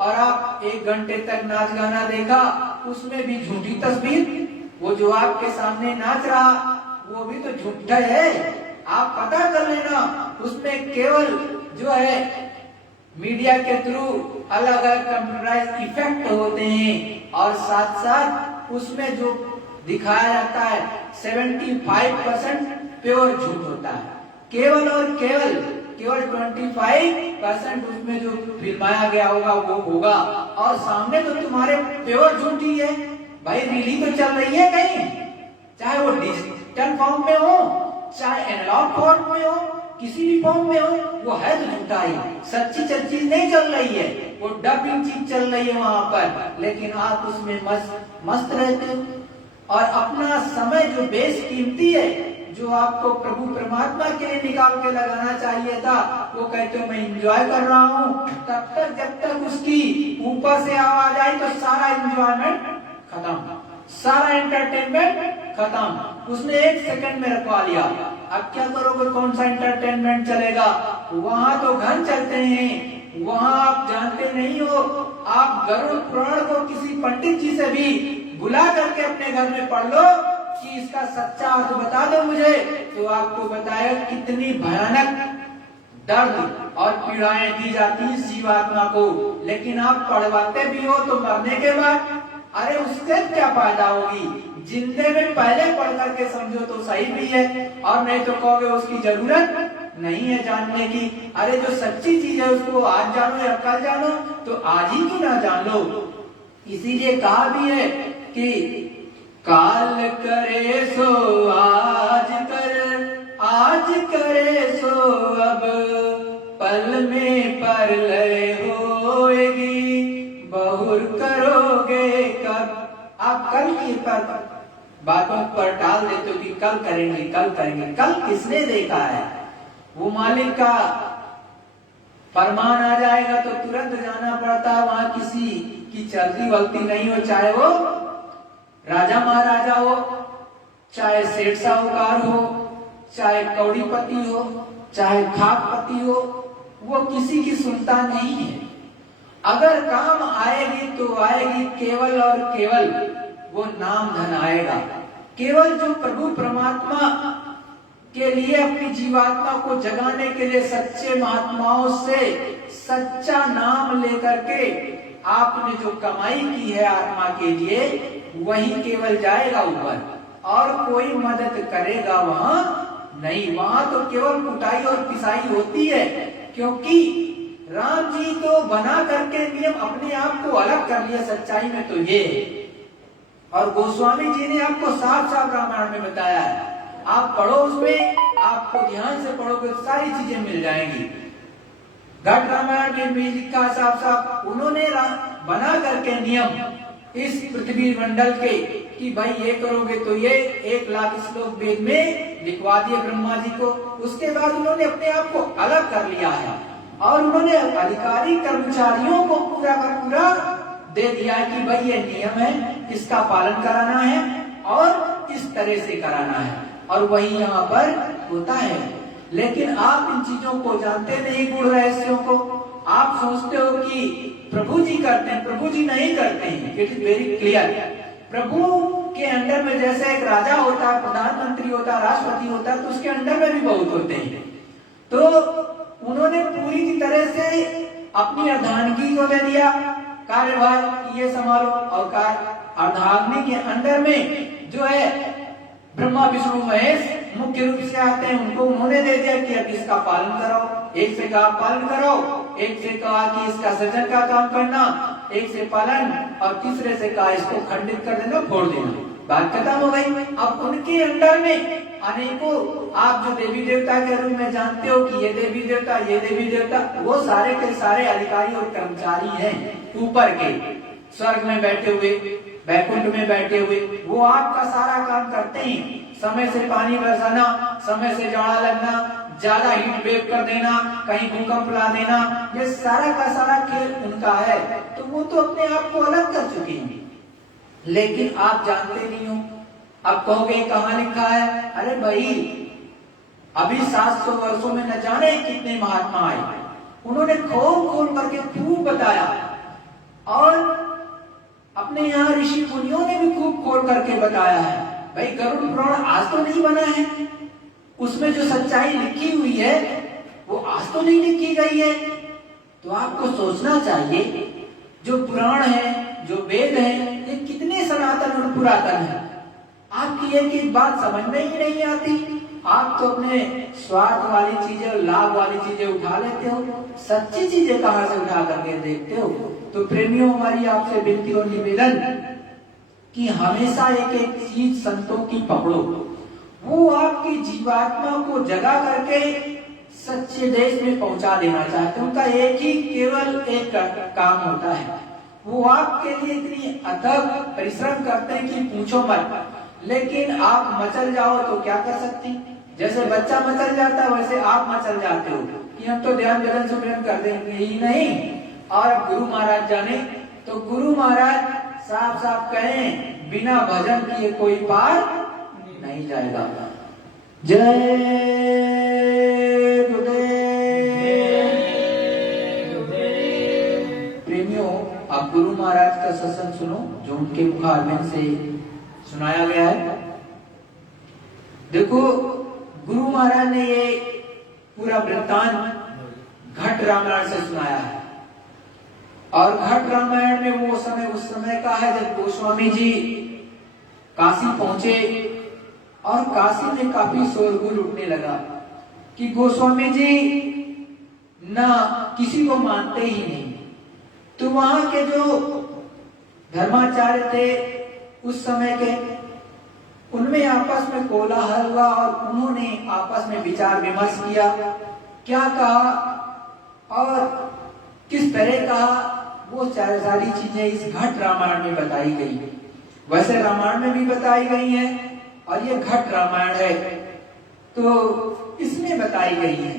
और आप 1 घंटे तक नाच गाना देखा, उसमें भी झूठी तस्वीर, वो जो आपके सामने नाच रहा वो भी तो झूठा है। आप पता कर लेना, उसमें केवल जो है मीडिया के थ्रू अलग अलग कंप्यूटराइज इफेक्ट होते हैं, और साथ साथ उसमें जो दिखाया जाता है 75% प्योर झूठ होता है। केवल और केवल 25% उसमें जो फिल्माया गया होगा वो होगा, और सामने तो तुम्हारे प्योर झूठी है। भाई रीली तो चल रही है कहीं, चाहे वो डिजिटल फॉर्म में हो, चाहे एनालॉग फॉर्म में हो, किसी भी फॉर्म में हो, वो है तो झूठा ही। सच्ची चीज नहीं चल रही है, वो डबिंग चीज चल रही है वहां पर, लेकिन आप उसमें मस्त रहते हो। और अपना समय जो बेशकीमती है, जो आपको प्रभु परमात्मा के लिए निकाल के लगाना चाहिए था, वो कहते हो मैं एंजॉय कर रहा हूँ, तब तक जब तक उसकी ऊपर से आवाज आई तो सारा एंजॉयमेंट खत्म, सारा एंटरटेनमेंट खत्म, उसने 1 सेकंड में रखवा लिया। अब क्या करोगे? कौन सा एंटरटेनमेंट चलेगा? वहां तो घन चलते हैं, वहां आप जानते नहीं हो, आप गरुड़ पुराण को किसी पंडित जी से भी बुला करके अपने घर में पढ़ लो कि इसका सच्चा अर्थ बता दो मुझे, तो आपको बताया कितनी भयानक दर्द और पीड़ाएं दी जाती है जीवात्मा को, लेकिन आप पढ़वाते भी हो तो मरने के बाद, अरे उससे क्या फायदा होगी? जिंदे में पहले पढ़ करके समझो तो सही भी है, और नहीं तो कहोगे उसकी जरूरत नहीं है जानने की। अरे जो सच्ची चीज है उसको आज जानो या कल जानो, तो आज ही क्यों ना जान लो। इसीलिए कहा भी है कि काल करे सो आज कर, आज करे सो अब, पल में परलय होएगी, बहुर करोगे कब। आप कल की पर बातों पर टाल देते हो कि कल करेंगे कल करेंगे। कल किसने देखा है? वो मालिक का फरमान आ जाएगा तो तुरंत जाना पड़ता है, वहां किसी की चलती वलती नहीं हो, चाहे वो राजा महाराजा हो, चाहे सेठ साहूकार हो, चाहे कौड़ीपति हो, चाहे खाकपति हो, वो किसी की सुनता नहीं है। अगर काम आएगी तो आएगी केवल और केवल वो नाम धन आएगा। केवल जो प्रभु परमात्मा के लिए अपनी जीवात्मा को जगाने के लिए सच्चे महात्माओं से सच्चा नाम लेकर के आपने जो कमाई की है आत्मा के लिए, वही केवल जाएगा ऊपर, और कोई मदद करेगा वहां नहीं। वहां तो केवल कुटाई और पिसाई होती है, क्योंकि राम जी तो बना करके नियम अपने आप को अलग कर लिया सच्चाई में, तो ये। और गोस्वामी जी ने आपको साफ साफ रामायण में बताया है, आप पढ़ो उसमें, आपको ध्यान से पढ़ोगे तो सारी चीजें मिल जाएंगी। घट रामायण में भी लिखा साफ साफ, उन्होंने बना करके नियम इस पृथ्वी मंडल के कि भाई ये करोगे तो ये 1,00,000 श्लोक वेद में लिखवा दिए ब्रह्मा जी को। उसके बाद उन्होंने अपने आप को अलग कर लिया है, और उन्होंने अधिकारी कर्मचारियों को पूरा का पूरा दे दिया कि भाई ये नियम है, इसका पालन कराना है और इस तरह से कराना है, और वही यहाँ पर होता है। लेकिन आप इन चीजों को जानते नहीं, गुण रहस्यों को। आप सोचते हो कि प्रभु जी करते हैं, प्रभु जी नहीं करते हैं। It is very clear. Prabhu के अंडर में जैसे एक राजा होता है, प्रधानमंत्री होता है, राष्ट्रपति होता है, तो उसके अंडर में भी बहुत होते हैं। तो उन्होंने पूरी की तरह से अपनी अर्धांगिनी को दे दिया कार्यभार, ये संभालो, और अर्धांगिनी के अंडर में जो है ब्रह्मा विष्णु महेश मुख्य रूप से आते हैं, उनको उन्होंने दे दिया कि अब इसका पालन करो। एक से कहा पालन करो, एक से कहा कि इसका सृजन का काम करना, एक से पालन, और तीसरे से कहा इसको खंडित कर देना, फोड़ देना। बात खत्म हो गई। अब उनके अंडर में अनेकों, आप जो देवी देवता के रूप में जानते हो कि ये देवी देवता, ये देवी देवता, वो सारे के सारे अधिकारी और कर्मचारी हैं ऊपर के, स्वर्ग में बैठे हुए, बैकुंठ में बैठे हुए। वो आपका सारा काम करते हैं। समय से पानी बरसाना, समय से जाड़ा लगना, ज्यादा हीट वेव कर देना, कहीं भूकंप ला देना, ये सारा का सारा खेल उनका है। तो वो तो अपने आप को अलग कर चुके हैं, लेकिन आप जानते नहीं हो। अब कहोगे कहाँ लिखा है? अरे भाई, अभी 700 वर्षों में न जाने कितने महात्मा आए, उन्होंने खोल खोल करके खूब बताया, और अपने यहाँ ऋषि मुनियों ने भी खूब खोल करके बताया है। भाई गरुड़ पुराण आज तो नहीं बना है, उसमें जो सच्चाई लिखी हुई है वो आज तो नहीं लिखी गई है। तो आपको सोचना चाहिए, जो पुराण है, जो वेद है, ये कितने सनातन और पुरातन है। आपकी एक बात समझ में ही नहीं आती। आप तो अपने स्वार्थ वाली चीजें, लाभ वाली चीजें उठा लेते हो, सच्ची चीजें कहां से उठा करके देखते हो। तो प्रेमियों, हमारी आपसे विनती और निवेदन कि हमेशा एक एक चीज संतों की पकड़ो, वो आपकी जीवात्मा को जगा करके सच्चे देश में पहुंचा देना चाहते हैं। उनका एक ही केवल एक काम होता है, वो आपके लिए इतनी अथक परिश्रम करते हैं कि पूछो मत। लेकिन आप मचल जाओ तो क्या कर सकते हैं? जैसे बच्चा मचल जाता है, वैसे आप मचल जाते हो कि हम तो ध्यान भजन सुमिरन कर देंगे ही नहीं। और गुरु महाराज जाने, तो गुरु महाराज साफ साफ कहें, बिना भजन किए कोई पार नहीं जाएगा। जय गुरुदेव। प्रेमियों, आप गुरु महाराज का सत्संग सुनो, जो उनके मुखारबिंद से सुनाया गया है। देखो, गुरु महाराज ने ये पूरा वृत्तांत घट रामायण से सुनाया है। और घट रामायण में वो समय उस समय का है जब गोस्वामी जी काशी पहुंचे और काशी में काफी शोरगुल उठने लगा कि गोस्वामी जी ना किसी को मानते ही नहीं। तो वहां के जो धर्माचार्य थे उस समय के, उनमें आपस में कोलाहल हुआ और उन्होंने आपस में विचार विमर्श किया, क्या कहा और किस तरह कहा, वो सारी चीजें इस घट रामायण में बताई गई। वैसे रामायण में भी बताई गई है और ये घट रामायण है तो इसमें बताई गई है।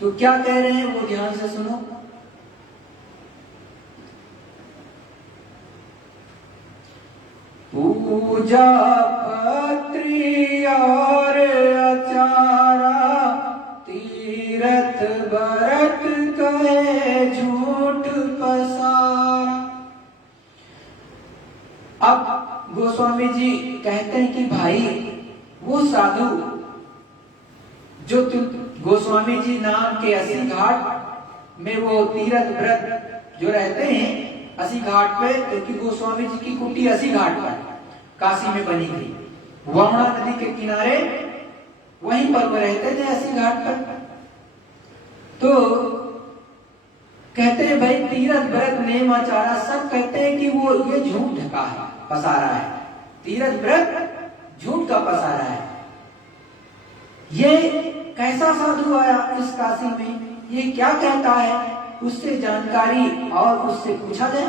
तो क्या कह रहे हैं वो ध्यान से सुनो। पूजा पत्री और अचारा तीरथ बरत कहे झूठ पसारा। अब गोस्वामी जी कहते हैं कि भाई वो साधु जो गोस्वामी जी नाम के अस्सी घाट में वो तीरथ व्रत जो रहते हैं अस्सी घाट पे, क्योंकि गोस्वामी जी की कुटी अस्सी घाट पर काशी में बनी थी, वामना नदी के किनारे वहीं पर वो रहते थे अस्सी घाट पर। तो कहते हैं भाई तीरथ व्रत नेम आचारा, सब कहते हैं कि वो ये झूठ ढका है, पसारा है, तीरथ व्रत झूठ का पसारा है। ये कैसा साधु आया इस काशी में, ये क्या कहता है, उससे जानकारी और उससे पूछा जाए।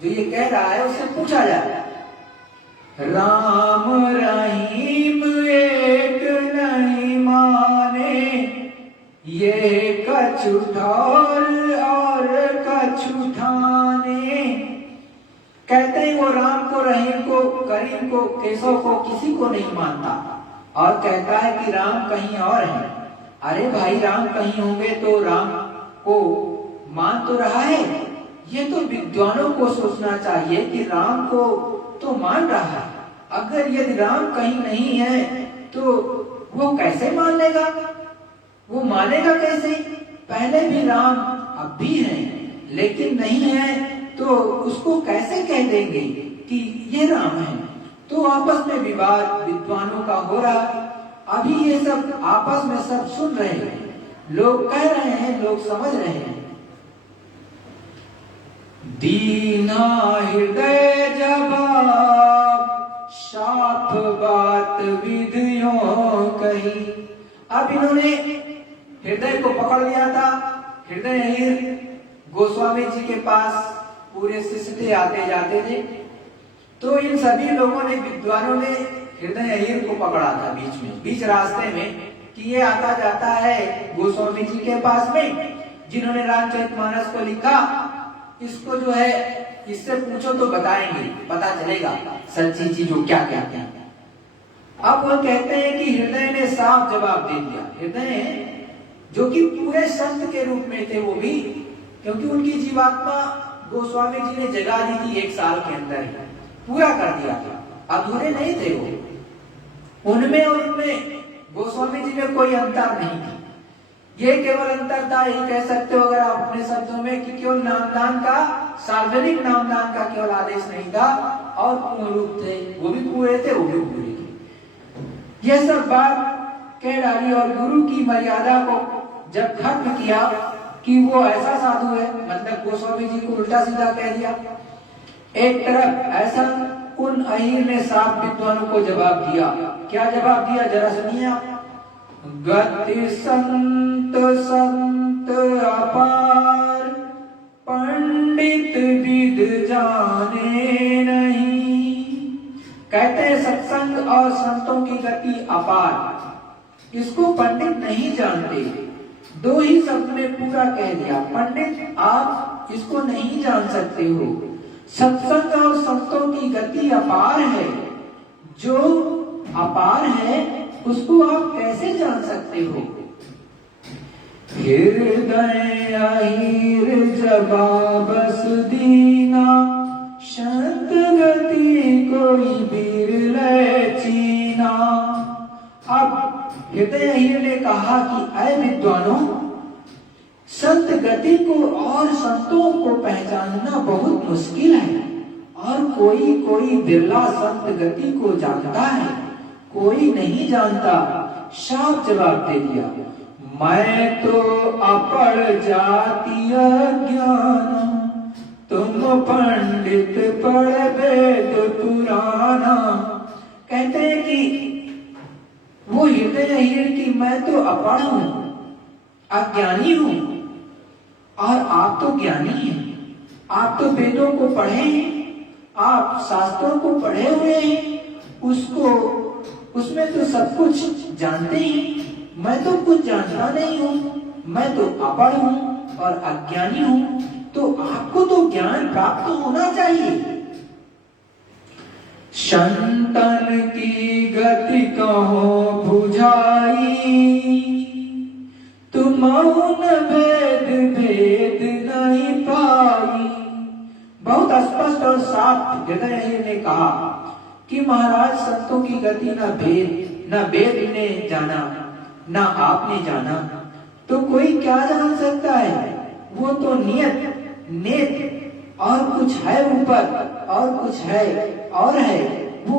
जो ये कह रहा है उससे पूछा जाए। राम रहीम एक नहीं माने, ये कछु ठौर और कछु ठाने। कहते हैं वो राम को, रहीम को, करीम को, केशव को, किसी को नहीं मानता और कहता है कि राम कहीं और है। अरे भाई राम कहीं होंगे तो राम को मान तो रहा है, ये तो विद्वानों को सोचना चाहिए कि राम को तो मान रहा है, अगर यदि राम कहीं नहीं है तो वो कैसे मान लेगा, वो मानेगा कैसे। पहले भी राम अब भी है लेकिन नहीं है तो उसको कैसे कह देंगे कि ये राम है। तो आपस में विवाद विद्वानों का हो रहा, अभी ये सब आपस में सब सुन रहे हैं, लोग कह रहे हैं, लोग समझ रहे हैं। दीना हृदय जवाब साफ बात विधियों कही। अब इन्होंने हृदय को पकड़ लिया था। हृदय गोस्वामी जी के पास पूरे शिष्य थे, आते जाते थे। तो इन सभी लोगों ने, विद्वानों ने हृदय अहीर को पकड़ा था बीच में, बीच रास्ते में, कि ये आता जाता है गोस्वामी जी के पास में, जिन्होंने रामचरितमानस को लिखा, इसको जो है इससे पूछो तो बताएंगे, पता चलेगा सच्ची चीजों क्या कहते हैं। अब वो कहते हैं कि हृदय ने साफ जवाब दे दिया। हृदय जो कि पूरे संत के रूप में थे वो भी, क्योंकि उनकी जीवात्मा गोस्वामी जी ने जगा दी थी 1 साल के अंदर, पूरा कर दिया था, अधूरे नहीं थे वो। उनमें और उनमें गोस्वामी जी में कोई अंतर नहीं था। ये केवल अंतर था, ये कह सकते हो अगर आप अपने शब्दों में, कि केवल नामदान का, सार्वजनिक नामदान का केवल आदेश नहीं था और पूर्ण रूप थे, वो भी पूरे थे, वो भी पूरे थे। ये सब बात कह डाली और गुरु की मर्यादा को जब खत्म किया कि वो ऐसा साधु है, मतलब गोस्वामी जी को उल्टा सीधा कह दिया। एक तरफ ऐसा उन अहीर ने 7 विद्वानों को जवाब दिया। क्या जवाब दिया जरा सुनिए आप। गति संत संत अपार, पंडित विद जाने नहीं। कहते हैं सत्संग और संतों की गति अपार, इसको पंडित नहीं जानते। 2 ही शब्द में पूरा कह दिया। पंडित आप इसको नहीं जान सकते हो। सत्संग और संतों की गति अपार है, जो अपार है उसको आप कैसे जान सकते हो। हृदय अहीर जवाबस दीना, शत गति कोई बिरले चीना। अब हृदय अहीर ने कहा कि अय विद्वानों, संत गति को और संतों को पहचानना बहुत मुश्किल है, और कोई कोई बिरला संत गति को जानता है, कोई नहीं जानता। साफ जवाब दे दिया, मैं तो अपढ़ जाति अज्ञान, तुम पंडित पढ़ वेद पुराना। कहते हैं कि वो हृदय हीर की मैं तो अपढ़ हूं, अज्ञानी हूं, और आप तो ज्ञानी हैं। आप तो वेदों को पढ़े हैं, आप शास्त्रों को पढ़े हुए हैं, उसमें तो सब कुछ जानते हैं। मैं तो कुछ जानता नहीं हूं, मैं तो अपढ़ हूं और अज्ञानी हूं। तो आपको तो ज्ञान प्राप्त होना चाहिए। संतन की गति कहो बुझाई, तुम मौन भेद भेद नहीं पाई। बहुत स्पष्ट और साफ हृदय ने कहा कि महाराज संतों की गति न वेद ने जाना, न आपने जाना, तो कोई क्या जान सकता है? वो तो नेत और कुछ है ऊपर, और कुछ है और है, वो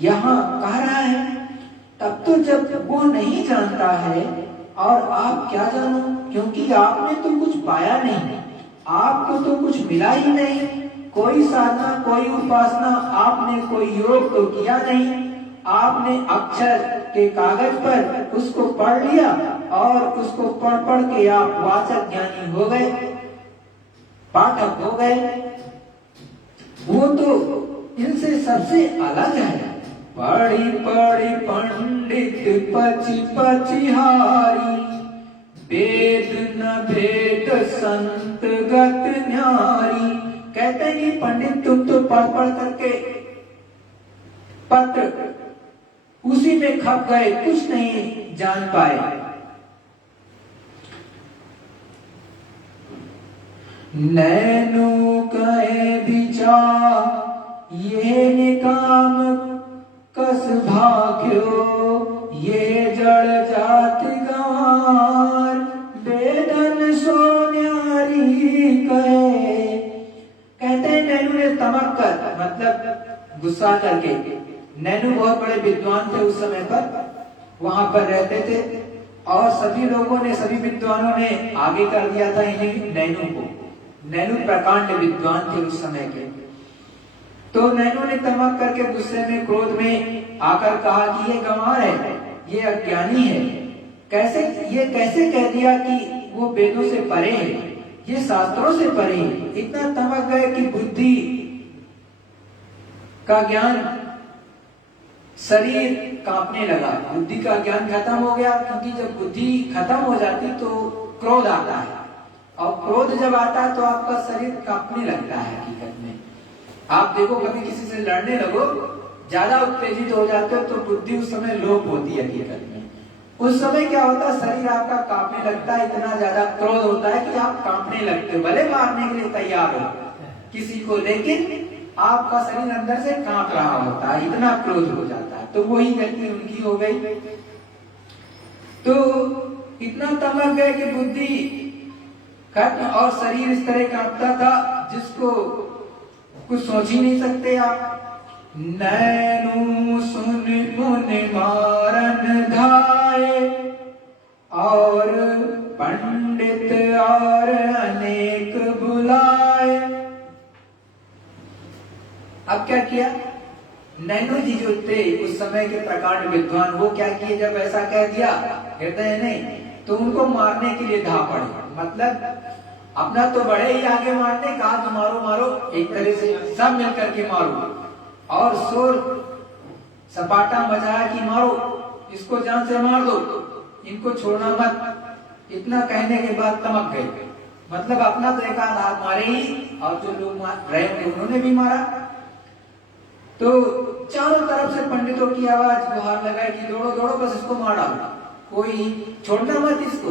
यहाँ कह रहा है। तब तो जब वो नहीं जानता है, और आप क्या जानो, क्योंकि आपने तो कुछ पाया नहीं, आपको तो कुछ मिला ही नहीं। कोई साधना, कोई उपासना, आपने कोई योग तो किया नहीं। आपने अक्षर के कागज पर उसको पढ़ लिया, और उसको पढ़ पढ़ के आप वाचक ज्ञानी हो गए, पाठक हो गए। वो तो इनसे सबसे अलग है। पढ़ी पढ़ी पंडित पची पचिहारी, वेद न भेद संत गत न्यारी। कहते हैं कि पंडित तुम तो पढ़ पढ़ करके पत्र उसी में खप गए, कुछ नहीं जान पाए। नैनो कहे विचार ये निकाम कस भाग्यो, ये जड़ जात गंवार बेदन सोन्यारी कहे। कहते हैं नैनू ने तमक कर, मतलब गुस्सा करके। नैनू बहुत बड़े विद्वान थे उस समय पर, वहां पर रहते थे, और सभी लोगों ने, सभी विद्वानों ने आगे कर दिया था इन्हें, नैनू को। नैनू प्रकांड विद्वान थे उस समय के। तो नैनू ने तमक करके गुस्से में, क्रोध में आकर कहा कि ये गंवार है, ये अज्ञानी है। कैसे कह दिया कि वो वेदों से परे है, ये शास्त्रों से परे है। इतना तमक गए कि बुद्धि का ज्ञान, शरीर कांपने लगा, बुद्धि का ज्ञान खत्म हो गया। क्योंकि जब बुद्धि खत्म हो जाती तो क्रोध आता है, और क्रोध जब आता है तो आपका शरीर कांपने लगता है। हकीकत में आप देखो, कभी किसी से लड़ने लगो, ज्यादा उत्तेजित हो जाते हो तो बुद्धि उस समय लोप होती है। हकीकत में उस समय क्या होता है, शरीर आपका कांपने लगता है, इतना ज्यादा क्रोध होता है कि आप कांपने लगते हो। भले मारने के लिए तैयार हो किसी को, लेकिन आपका शरीर अंदर से कांप रहा होता है, इतना क्रोध हो जाता है। तो वही गलती उनकी हो गई। तो इतना तमक गए कि बुद्धि खत्म, और शरीर इस तरह कांपता था जिसको कुछ सोच ही नहीं सकते आप। नैनू सुन मुन मारन धाये, और पंडित और अनेक बुलाए। अब क्या किया नैनू जी जो थे उस समय के प्रकांड विद्वान, वो क्या किए, जब ऐसा कह दिया हृदय ने, तो उनको मारने के लिए धा पड़े। मतलब अपना तो बड़े ही आगे मारने, कहा तो मारो मारो, एक तरह से सब मिलकर के मारो, और शोर सपाटा मचाया कि मारो, इसको जान से मार दो, इनको छोड़ना मत। इतना कहने के बाद तमक गए। मतलब अपना तो एक आध हाथ मारे ही, और जो लोग रहे थे उन्होंने भी मारा। तो चारों तरफ से पंडितों की आवाज गुहार लगाई कि दौड़ो दौड़ो, बस इसको मार डालो, कोई छोड़ना मत इसको।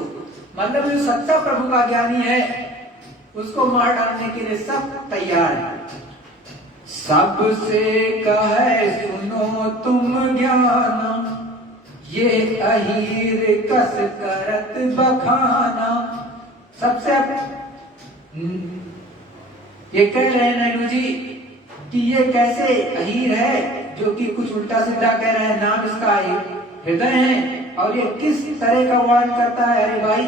मतलब जो सच्चा प्रभु का ज्ञानी है उसको मार डालने के लिए सब तैयार है। सबसे कहे सुनो तुम ज्ञाना, ये अहीर कस करत बखाना। सबसे ये कह रहे हैं नैनू जी कि ये कैसे अहीर है जो कि कुछ उल्टा सीधा कह रहे हैं, नाम इसका हृदय है और ये किस तरह का वर्णन करता है। अरे भाई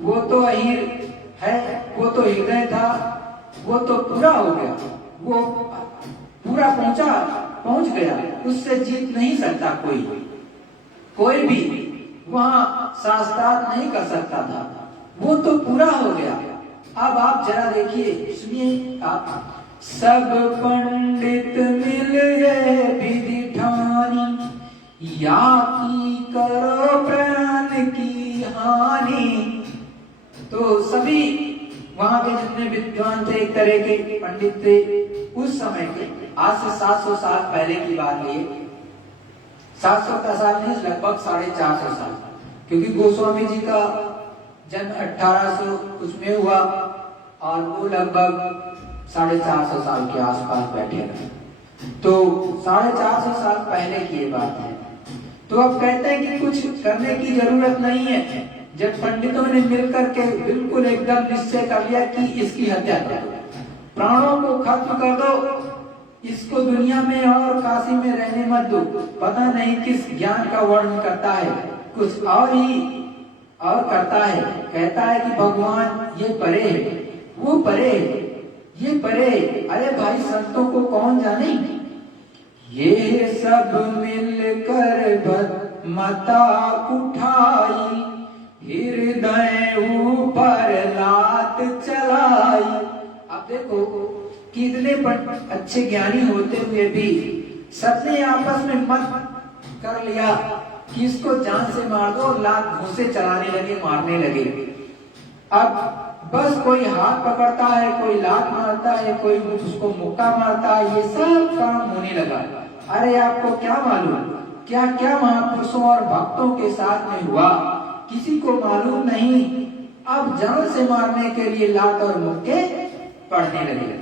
वो तो अहीर है, वो तो हृदय था, वो तो पूरा हो गया, वो पूरा पहुंच गया, उससे जीत नहीं सकता कोई भी वहां शास्त्रार्थ नहीं कर सकता था, वो तो पूरा हो गया। अब आप जरा देखिए, सुनिए आप। सब पंडित मिल गए विधि ठानी, या की करो प्राण की हानि। तो सभी वहां के जितने विद्वान थे, एक तरह के पंडित थे उस समय के, आज से 700 साल पहले की बात है, 700 साल नहीं, लगभग 450 साल, क्योंकि गोस्वामी जी का जन्म 1800 कुछ में हुआ और वो लगभग 450 साल के आसपास बैठे रहे, तो 450 साल पहले की ये बात है। तो अब कहते हैं कि कुछ करने की जरूरत नहीं है। जब पंडितों ने मिलकर के बिल्कुल एकदम निश्चय कर लिया कि इसकी हत्या कर दो, प्राणों को खत्म कर दो, इसको दुनिया में और काशी में रहने मत दो। पता नहीं किस ज्ञान का वर्णन करता है, कुछ और ही और करता है, कहता है कि भगवान ये परे है, वो परे है, ये परे। अरे भाई संतों को कौन जाने, ये सब मिलकर मता उठाई, हृदय ऊपर लात चलाई। अब देखो कितने अच्छे ज्ञानी होते हुए भी सबने आपस में मत कर लिया कि इसको जान से मार दो, और लात मुंह से चलाने लगे, मारने लगे। अब बस कोई हाथ पकड़ता है, कोई लात मारता है, कोई उसको मुक्का मारता है, ये सब काम होने लगा। अरे आपको क्या मालूम क्या क्या महापुरुषों और भक्तों के साथ में हुआ, किसी को मालूम नहीं। अब जान से मारने के लिए लात और मुक्के पड़ने लगे।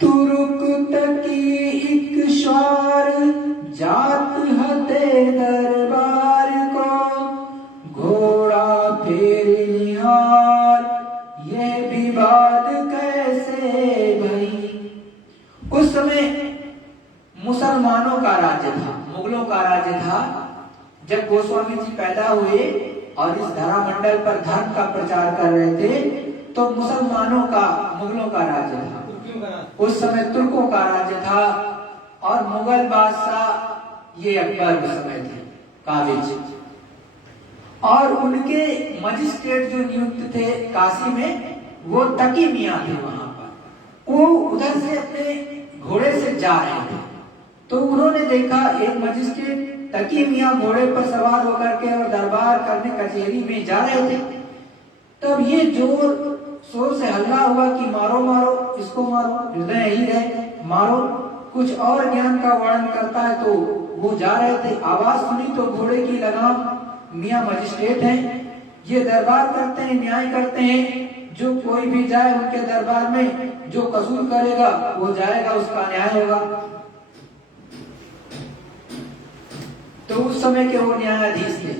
तुरुक तकी एक श्वार जात हते दरबार को, घोड़ा फेर निहार ये विवाद कैसे भई। उस समय मुसलमानों का राज्य था, मुगलों का राज्य था। जब गोस्वामी जी पैदा हुए और इस धरामंडल पर धर्म का प्रचार कर रहे थे, तो मुसलमानों का, मुगलों का राज्य था। उस समय तुर्कों का राज्य था और मुगल बादशाह ये अकबर उस समय थे, काबिज। और उनके मजिस्ट्रेट जो नियुक्त थे काशी में, वो तकी मियां थे वहां पर। वो उधर से अपने घोड़े से जा रहे थे, तो उन्होंने देखा एक मजिस्ट्रेट तकी मियां घोड़े पर सवार होकर के और दरबार करने कचहरी में जा रहे थे। तब ये जोर शोर से हल्ला हुआ कि मारो मारो इसको, मारो, हृदय ही है, मारो। कुछ और ज्ञान का वर्णन करता है। तो वो जा रहे थे, आवाज सुनी तो घोड़े की लगाम, मियां मजिस्ट्रेट हैं, ये दरबार करते हैं, न्याय करते हैं, जो कोई भी जाए उनके दरबार में, जो कसूर करेगा वो जाएगा, उसका न्याय होगा। तो उस समय के वो न्यायाधीश थे,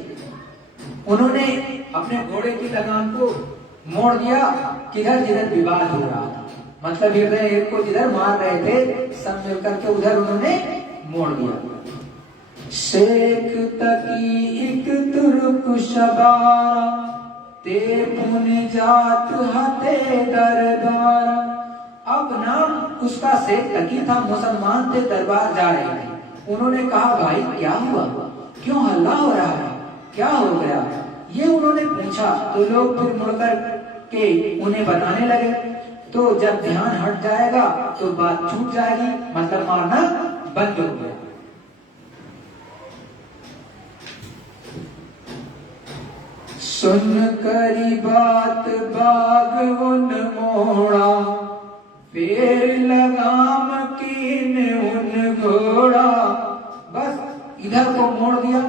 उन्होंने अपने घोड़े की लगाम को मोड़ दिया, किधर जिधर विवाद हो रहा था, मतलब हृदय को जिधर मार रहे थे, सब मिलकर के उधर उन्होंने मोड़ दिया। शेख तकी एक तुर्क शबारा, ते पुन जात हते दरबार। अब नाम उसका शेख तकी था, मुसलमान थे, दरबार जा रहे थे। उन्होंने कहा भाई क्या हुआ, क्यों हल्ला हो रहा है, क्या हो गया, ये उन्होंने पूछा। तो लोग फिर मुड़कर के उन्हें बताने लगे। तो जब ध्यान हट जाएगा तो बात छूट जाएगी, मतलब मारना बंद हो गया। सुन करी बात बाग उन मोड़ा, फिर लगाम कीन उन घोड़ा। बस इधर को मोड़ दिया,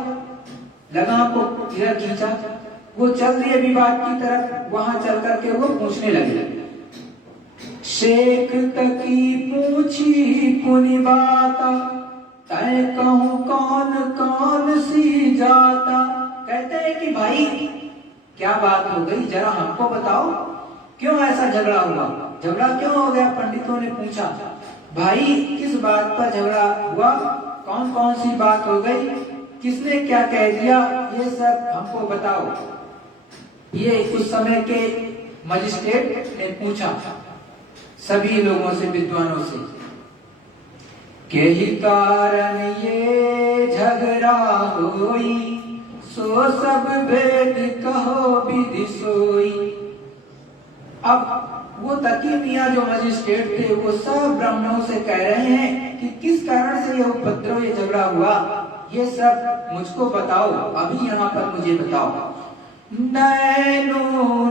लगाम को इधर खींचा, वो चल रही है विवाद की तरफ, वहां चल करके वो पूछने लगे। शेख तकी पूछी पुनि बाता, तय कहूं कौन कौन सी जाता। कहते हैं कि भाई क्या बात हो गई, जरा हमको बताओ, क्यों ऐसा झगड़ा हुआ, झगड़ा क्यों हो गया? पंडितों ने पूछा, भाई किस बात पर झगड़ा हुआ, कौन कौन सी बात हो गई, किसने क्या कह दिया, ये सब हमको बताओ। ये उस समय के मजिस्ट्रेट ने पूछा सभी लोगों से, विद्वानों से, के ही कारण ये झगड़ा होई, सो सब वेद कहो विधि सोई। अब वो तकी मियाँ जो मजिस्ट्रेट थे वो सब ब्राह्मणों से कह रहे हैं कि किस कारण से ये उपद्रव, ये झगड़ा हुआ, ये सब मुझको बताओ, अभी यहाँ पर मुझे बताओ। नैनो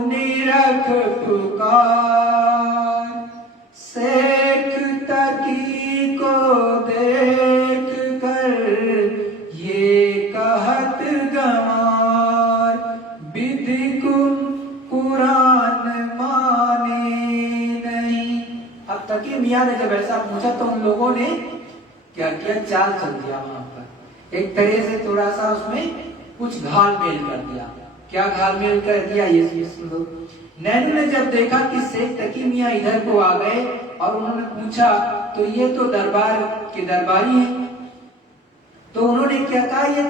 निरख पुकार, सेठ तकी को देख कर, ये कहत गंवार, विधि कुरान माने नहीं। अब तकी मियाँ ने जब ऐसा पूछा तो उन लोगों ने क्या किया, चाल चल दिया वहां पर, एक तरह से थोड़ा सा उसमें कुछ घाल मेल कर दिया। क्या घाल मेल कर दिया, ये सुनो। नैनू ने जब देखा कि शेख तकी मियाँ इधर को आ गए और उन्होंने पूछा तो ये तो दरबार के दरबारी हैं, तो उन्होंने क्या कहा, ये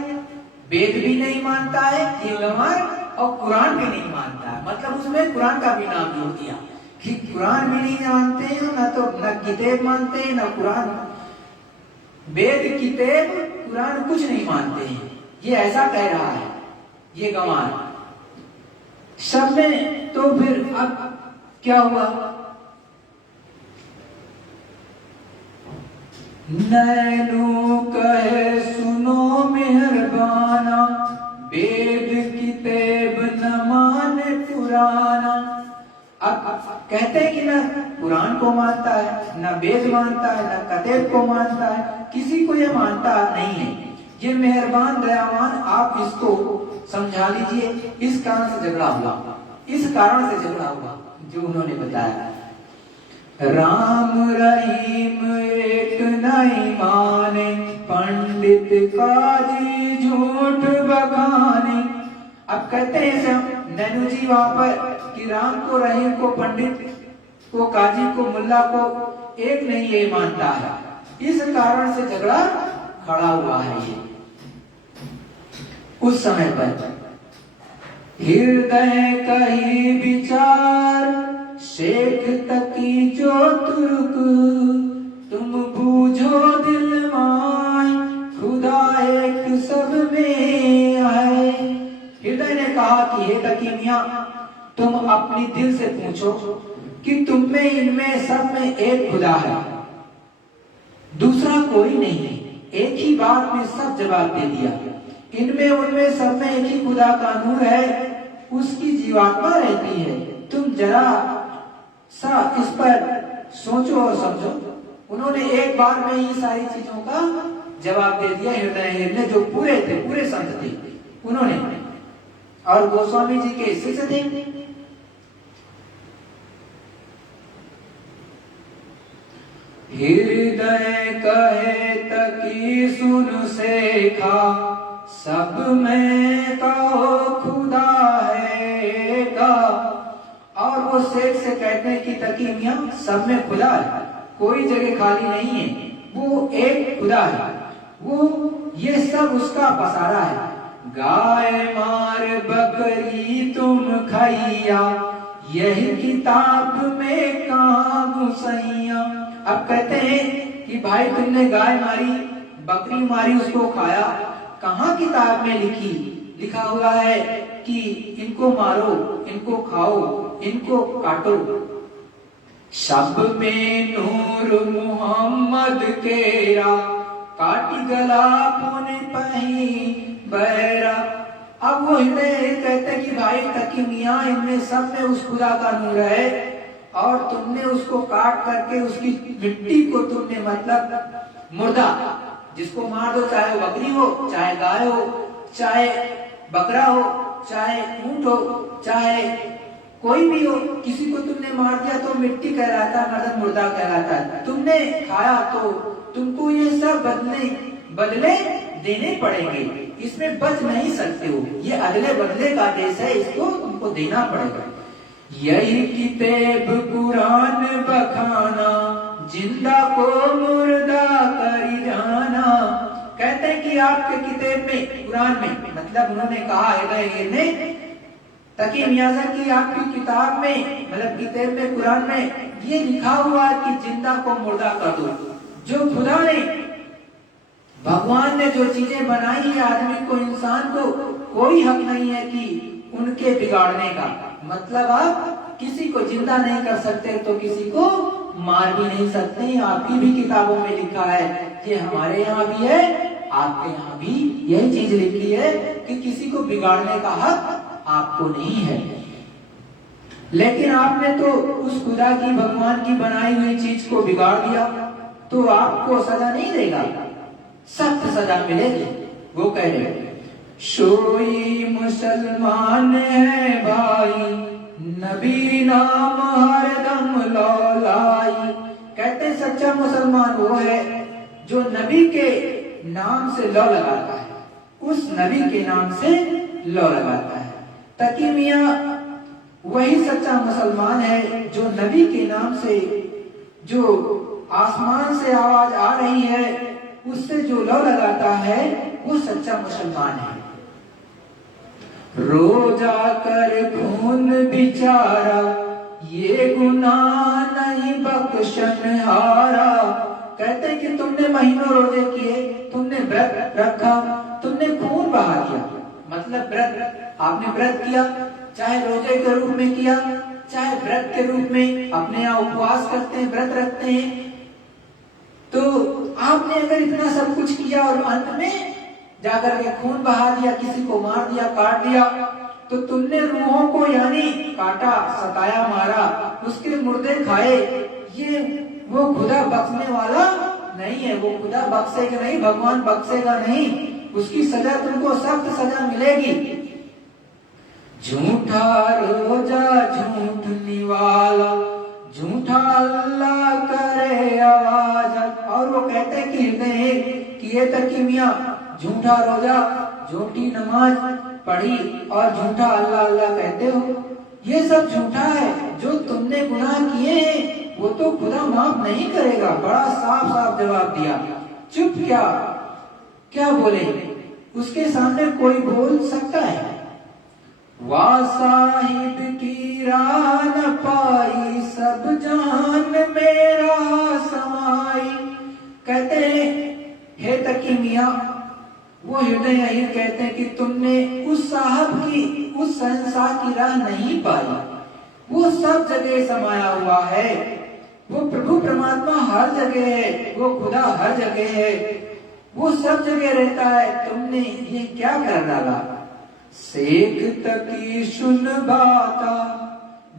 वेद भी नहीं मानता है ये गंवार, और कुरान भी नहीं मानता है, मतलब उसमें कुरान का भी नाम जोड़ दिया कि कुरान भी नहीं मानते हैं, ना तो न किताब मानते हैं ना कुरान, वेद किताब कुरान कुछ नहीं मानते हैं, ये ऐसा कह रहा है ये गंवार। सब में तो फिर अब क्या हुआ, नैनू कहे सुनो मेहरबाना, वेद किताब न माने पुराना। अब कहते हैं कि ना कुरान को मानता है, ना वेद मानता है, ना किताब को मानता है, किसी को ये मानता नहीं है। ये मेहरबान दयावान आप इसको समझा लीजिए, इस कारण से झगड़ा हुआ, इस कारण से झगड़ा हुआ जो उन्होंने बताया। राम रहीम एक नहीं माने, पंडित काजी झूठ बखाने। अब कहते हैं नैनू जी वहां पर कि राम को, रहीम को, पंडित को, काजी को, मुल्ला को एक नहीं ये मानता है, इस कारण से झगड़ा खड़ा हुआ है। ये उस समय पर हृदय कही विचार, शेख तकी जो तुर्क, तुम बूझो दिल माय, खुदा एक सब में है। हृदय ने कहा कि हे तकी मियाँ, तुम अपनी दिल से पूछो कि तुम में, इनमें, सब में एक खुदा है, दूसरा कोई नहीं है। एक ही बात में सब जवाब दे दिया, इनमें उनमें सब में एक ही खुदा का नूर है, उसकी जीवात्मा रहती है। तुम जरा सा इस पर सोचो और समझो। उन्होंने एक बार में ही सारी चीजों का जवाब दे दिया हृदय ने, जो पूरे थे, पूरे संत थे उन्होंने, और गोस्वामी जी के शिष्य थे। हृदय कहे तकी सुन सेखा, सब में कहो खुदा है का। और वो शेख से कहते हैं कि तकी मियाँ सब में खुदा है, कोई जगह खाली नहीं है, वो एक खुदा है, वो ये सब उसका पसारा है। गाय मार बकरी तुम खैया, यही किताब में कहाँ घुसैया। अब कहते हैं कि भाई तुमने गाय मारी, बकरी मारी, उसको खाया, कहाँ किताब में लिखा हुआ है कि इनको मारो, इनको खाओ, इनको काटो। सब में नूर मोहम्मद केरा, काटी गला पुन पही बैरा। अब वो हृदय कहते कि भाई तकी मियाँ, इनमें सब में उस खुदा का नूर है, और तुमने उसको काट करके उसकी मिट्टी को तुमने, मतलब मुर्दा जिसको मार दो, चाहे वो बकरी हो, चाहे गाय हो, चाहे बकरा हो, चाहे ऊंट हो, चाहे कोई भी हो, किसी को तुमने मार दिया तो मिट्टी कहलाता है, मतलब मुर्दा कहलाता है। तुमने खाया तो तुमको ये सब बदले देने पड़ेंगे, इसमें बच नहीं सकते हो। ये अगले बदले का देश है, इसको तुमको देना पड़ेगा। यही किताब कुरान बखाना, जिंदा को मुर्दा कर जाना। कहते हैं कि आपके किताब में, कुरान में, मतलब उन्होंने कहा है तकी मियाजा की आपकी किताब में, मतलब किताब में, कुरान में ये लिखा हुआ है कि जिंदा को मुर्दा कर दो। जो खुदा ने, भगवान ने जो चीजें बनाई है आदमी को, इंसान को, कोई हक नहीं है कि उनके बिगाड़ने का। मतलब आप किसी को जिंदा नहीं कर सकते तो किसी को मार भी नहीं सकते। आपकी भी किताबों में लिखा है, ये हमारे यहाँ भी है, आपके यहाँ भी यही चीज लिखी है कि किसी को बिगाड़ने का हक आपको नहीं है। लेकिन आपने तो उस खुदा की, भगवान की बनाई हुई चीज को बिगाड़ दिया, तो आपको सजा नहीं देगा, सख्त सजा मिलेगी। वो कह रहे शोई मुसलमान है भाई, नबी नाम हरदम लौलाई। कहते सच्चा मुसलमान वो है जो नबी के नाम से लौ लगाता है, उस नबी के नाम से लौ लगाता है। तकी मियां वही सच्चा मुसलमान है जो नबी के नाम से, जो आसमान से आवाज आ रही है उससे जो लौ लगाता है, वो सच्चा मुसलमान है। रोजा कर खून बिचारा, ये गुनाह नहीं बख्शन हारा। कहते हैं कि तुमने महीनों रोजे किए, तुमने व्रत रखा, तुमने खून बहा दिया। मतलब व्रत, आपने व्रत किया, चाहे रोजे के रूप में किया, चाहे व्रत के रूप में, अपने यहाँ उपवास करते हैं, व्रत रखते हैं। तो आपने अगर इतना सब कुछ किया और अंत में जाकर के खून बहा दिया, किसी को मार दिया, काट दिया, तो तुमने रूहों को यानी काटा, सताया, मारा, उसके मुर्दे खाए। ये वो खुदा बख्शने वाला नहीं है, वो खुदा बख्शेगा नहीं, भगवान बख्शेगा नहीं, उसकी सजा तुमको सख्त सजा मिलेगी। झूठा रोजा झूठ निवाला, झूठा अल्लाह करे आवाज। और वो कहते हैं कि हृदय किए तकी मियां झूठा रोजा, झूठी नमाज पढ़ी और झूठा अल्लाह अल्लाह कहते हो, ये सब झूठा है। जो तुमने गुनाह किए हैं वो तो खुदा माफ नहीं करेगा। बड़ा साफ साफ जवाब दिया। चुप क्या बोले, उसके सामने कोई बोल सकता है? वाह साहिब की राह न पाई, सब जान मेरा समाई। कहते हैं हे तकी मियां, वो हृदय यही कहते हैं कि तुमने उस साहब की, उस संसार की राह नहीं पाई। वो सब जगह समाया हुआ है, वो प्रभु परमात्मा हर जगह है, वो खुदा हर जगह है, वो सब जगह रहता है। तुमने ये क्या कर डाला? सेक तकी सुन बाता,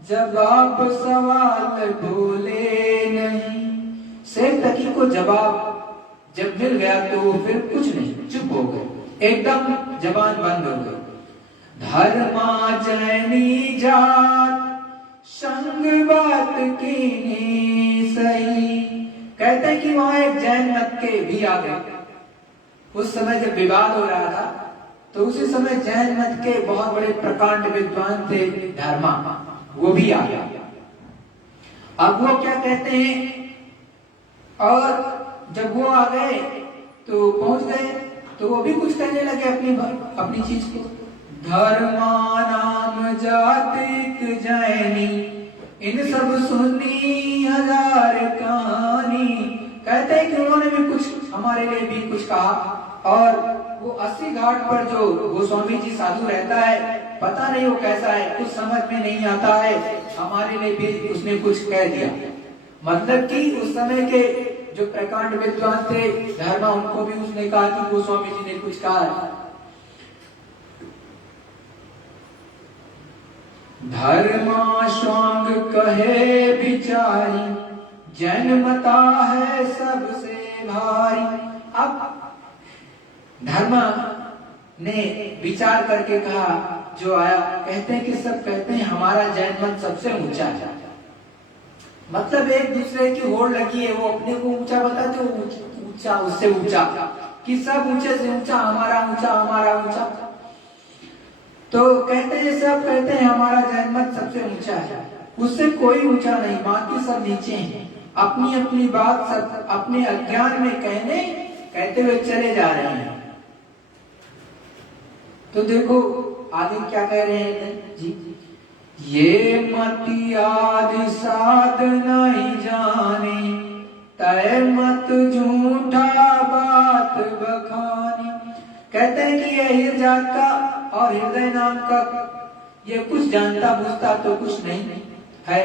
जवाब सवाल भूले नहीं। सेक तकी को जवाब जब मिल गया तो फिर कुछ नहीं, चुप हो गए, एकदम जबान बंद हो गई। धर्मा जैनी जात, संग बात की सही। कहते हैं कि वहां एक जैन मत के भी आ गए। उस समय जब विवाद हो रहा था तो उसी समय जैन मत के बहुत बड़े प्रकांड विद्वान थे धर्मा, वो भी आ गया। अब वो क्या कहते हैं, और जब वो आ गए तो पहुंच गए तो वो भी कुछ कहने लगे अपनी चीज को। धर्मा नाम जातिक जैनी, इन सब सुनी हजार कहानी। कहते हैं कि उन्होंने भी कुछ हमारे लिए भी कुछ कहा। और वो 80 घाट पर जो गोस्वामी जी साधु रहता है, पता नहीं वो कैसा है, कुछ समझ में नहीं आता है, हमारे लिए भी उसने कुछ कह दिया। मतलब कि उस समय के जो प्रकांड विद्वान थे धर्मा, उनको भी उसने कहा कि गोस्वामी जी ने कुछ कहा है। धर्मा स्वांग कहे बिचारी, जैन मता है सबसे भारी। अब धर्मा ने विचार करके कहा, जो आया, कहते हैं कि सब कहते हैं हमारा जैन मत सबसे ऊंचा है। मतलब एक दूसरे की होड़ लगी है, वो अपने को ऊंचा बताते, वो ऊंचा उससे ऊंचा। कि सब ऊंचे से ऊंचा, हमारा ऊंचा, हमारा ऊंचा। तो कहते हैं, सब कहते हैं हमारा जैन मत सबसे ऊंचा है, उससे कोई ऊंचा नहीं, बाकी सब नीचे हैं। अपनी अपनी बात सब अपने अज्ञान में कहते हुए चले जा रहे हैं। तो देखो आगे क्या कह रहे हैं जी, ये मति आदि साध नहीं जाने, तय मत झूठा बात बखानी। कहते हैं कि ये हिर जात का और हृदय नाम का ये कुछ जानता बुझता तो कुछ नहीं है,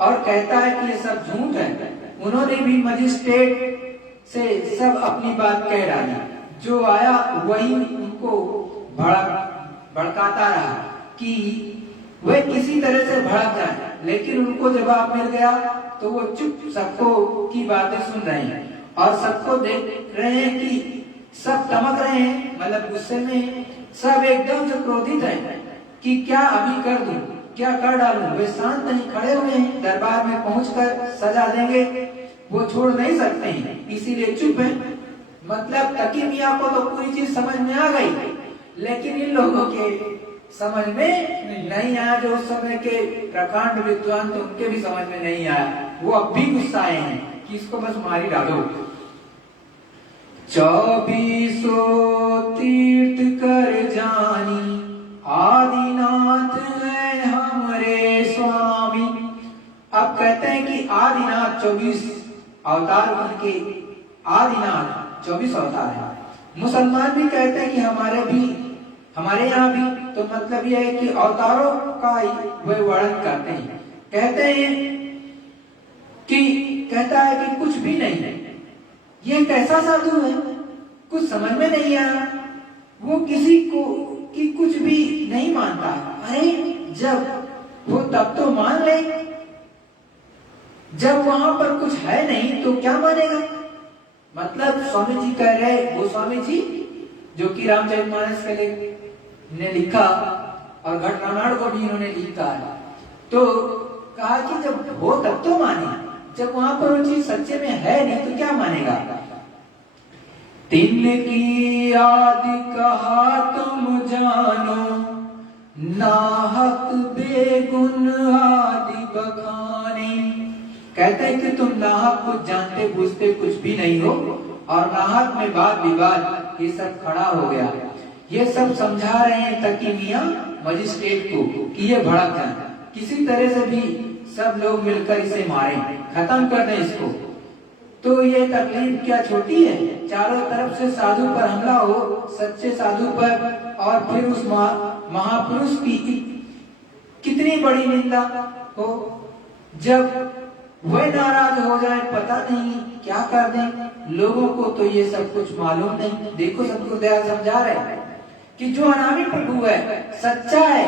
और कहता है कि ये सब झूठ है। उन्होंने भी मजिस्ट्रेट से सब अपनी बात कह डाली, जो आया वही उनको भड़काता रहा कि वह किसी तरह से भड़क जाए, लेकिन उनको जवाब मिल गया तो वो चुप सबको की बातें सुन रहे हैं, और सबको देख रहे हैं कि सब तमक रहे हैं, मतलब गुस्से में, सब एकदम से क्रोधित है कि क्या अभी कर दूं, क्या कर डालूं। वे शांत नहीं खड़े हुए हैं, दरबार में पहुंचकर सजा देंगे वो छोड़ नहीं सकते हैं, इसीलिए चुप है। मतलब तकी मियां को तो पूरी चीज समझ में आ गई, लेकिन इन लोगों के समझ में नहीं आया, जो उस समय के प्रकांड विद्वान तो उनके भी समझ में नहीं आया। वो अब भी गुस्साए हैं कि इसको बस मारी डालो। 24 तीर्थ कर जानी, आदिनाथ है हमारे स्वामी। अब कहते हैं कि आदिनाथ 24 अवतार उनके, आदिनाथ 24 अवतार है। मुसलमान भी कहते हैं कि हमारे यहाँ भी, तो मतलब यह है कि अवतारों का ही वे वर्णन करते हैं। कहते हैं कि कहता है कि कुछ भी नहीं है, ये कैसा साधु है, कुछ समझ में नहीं आया, वो किसी को कि कुछ भी नहीं मानता। अरे जब वो तब तो मान ले, जब वहां पर कुछ है नहीं तो क्या मानेगा। मतलब स्वामी जी कह रहे, वो स्वामी जी जो कि रामचरितमानस के ने लिखा और घट रामायण को भी इन्होंने लिखा है, तो कहा कि जब हो तब तो माने, जब वहां पर वो चीज सच्चे में है नहीं तो क्या मानेगा। तिनकी आदि कहा तुम जानो, नाहक बेगुन आदि बखानी। कहते हैं कि तुम नाहक कुछ जानते बूझते कुछ भी नहीं हो, और नाहक में वाद विवाद ये सब खड़ा हो गया। ये सब समझा रहे हैं तकी मियां मजिस्ट्रेट को कि ये भड़क जाए, किसी तरह से भी सब लोग मिलकर इसे मारें, खत्म कर दें इसको। तो ये तकलीफ क्या छोटी है, चारों तरफ से साधु पर हमला हो, सच्चे साधु पर, और फिर उस महापुरुष की कितनी बड़ी निंदा हो। जब वह नाराज हो जाए, पता नहीं क्या कर दें। लोगों को तो ये सब कुछ मालूम नहीं। देखो सतगुरुदेव समझा रहे हैं कि जो अनामी प्रभु है, सच्चा है,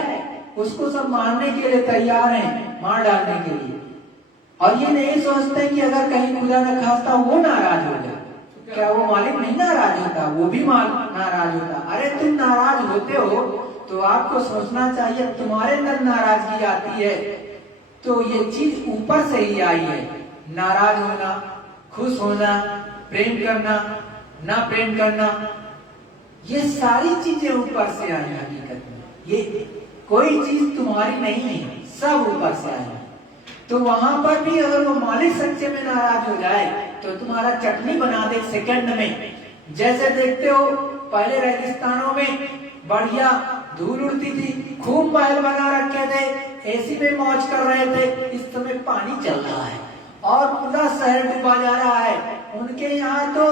उसको सब मारने के लिए तैयार हैं, मार डालने के लिए। और ये नहीं सोचते कि अगर कहीं खुदा न खास्ता वो नाराज हो जाए, क्या वो मालिक नहीं नाराज होता, वो भी नाराज होता। अरे तुम नाराज होते हो तो आपको सोचना चाहिए तुम्हारे अंदर नाराजगी आती है तो ये चीज ऊपर से ही आई है। नाराज होना, खुश होना, प्रेम करना, ना प्रेम करना, ये सारी चीजें ऊपर से आई है। हकीकत में ये कोई चीज तुम्हारी नहीं है, सब ऊपर से आई है। तो वहां पर भी अगर वो मालिक सच्चे में नाराज हो जाए तो तुम्हारा चटनी बना दे सेकंड में। जैसे देखते हो पहले रेगिस्तानों में बढ़िया धूल उड़ती थी, खूब महल बना रखे थे, एसी में मौज कर रहे थे, इस समय पानी चल रहा है और पूरा शहर डूबा जा रहा है। उनके यहाँ तो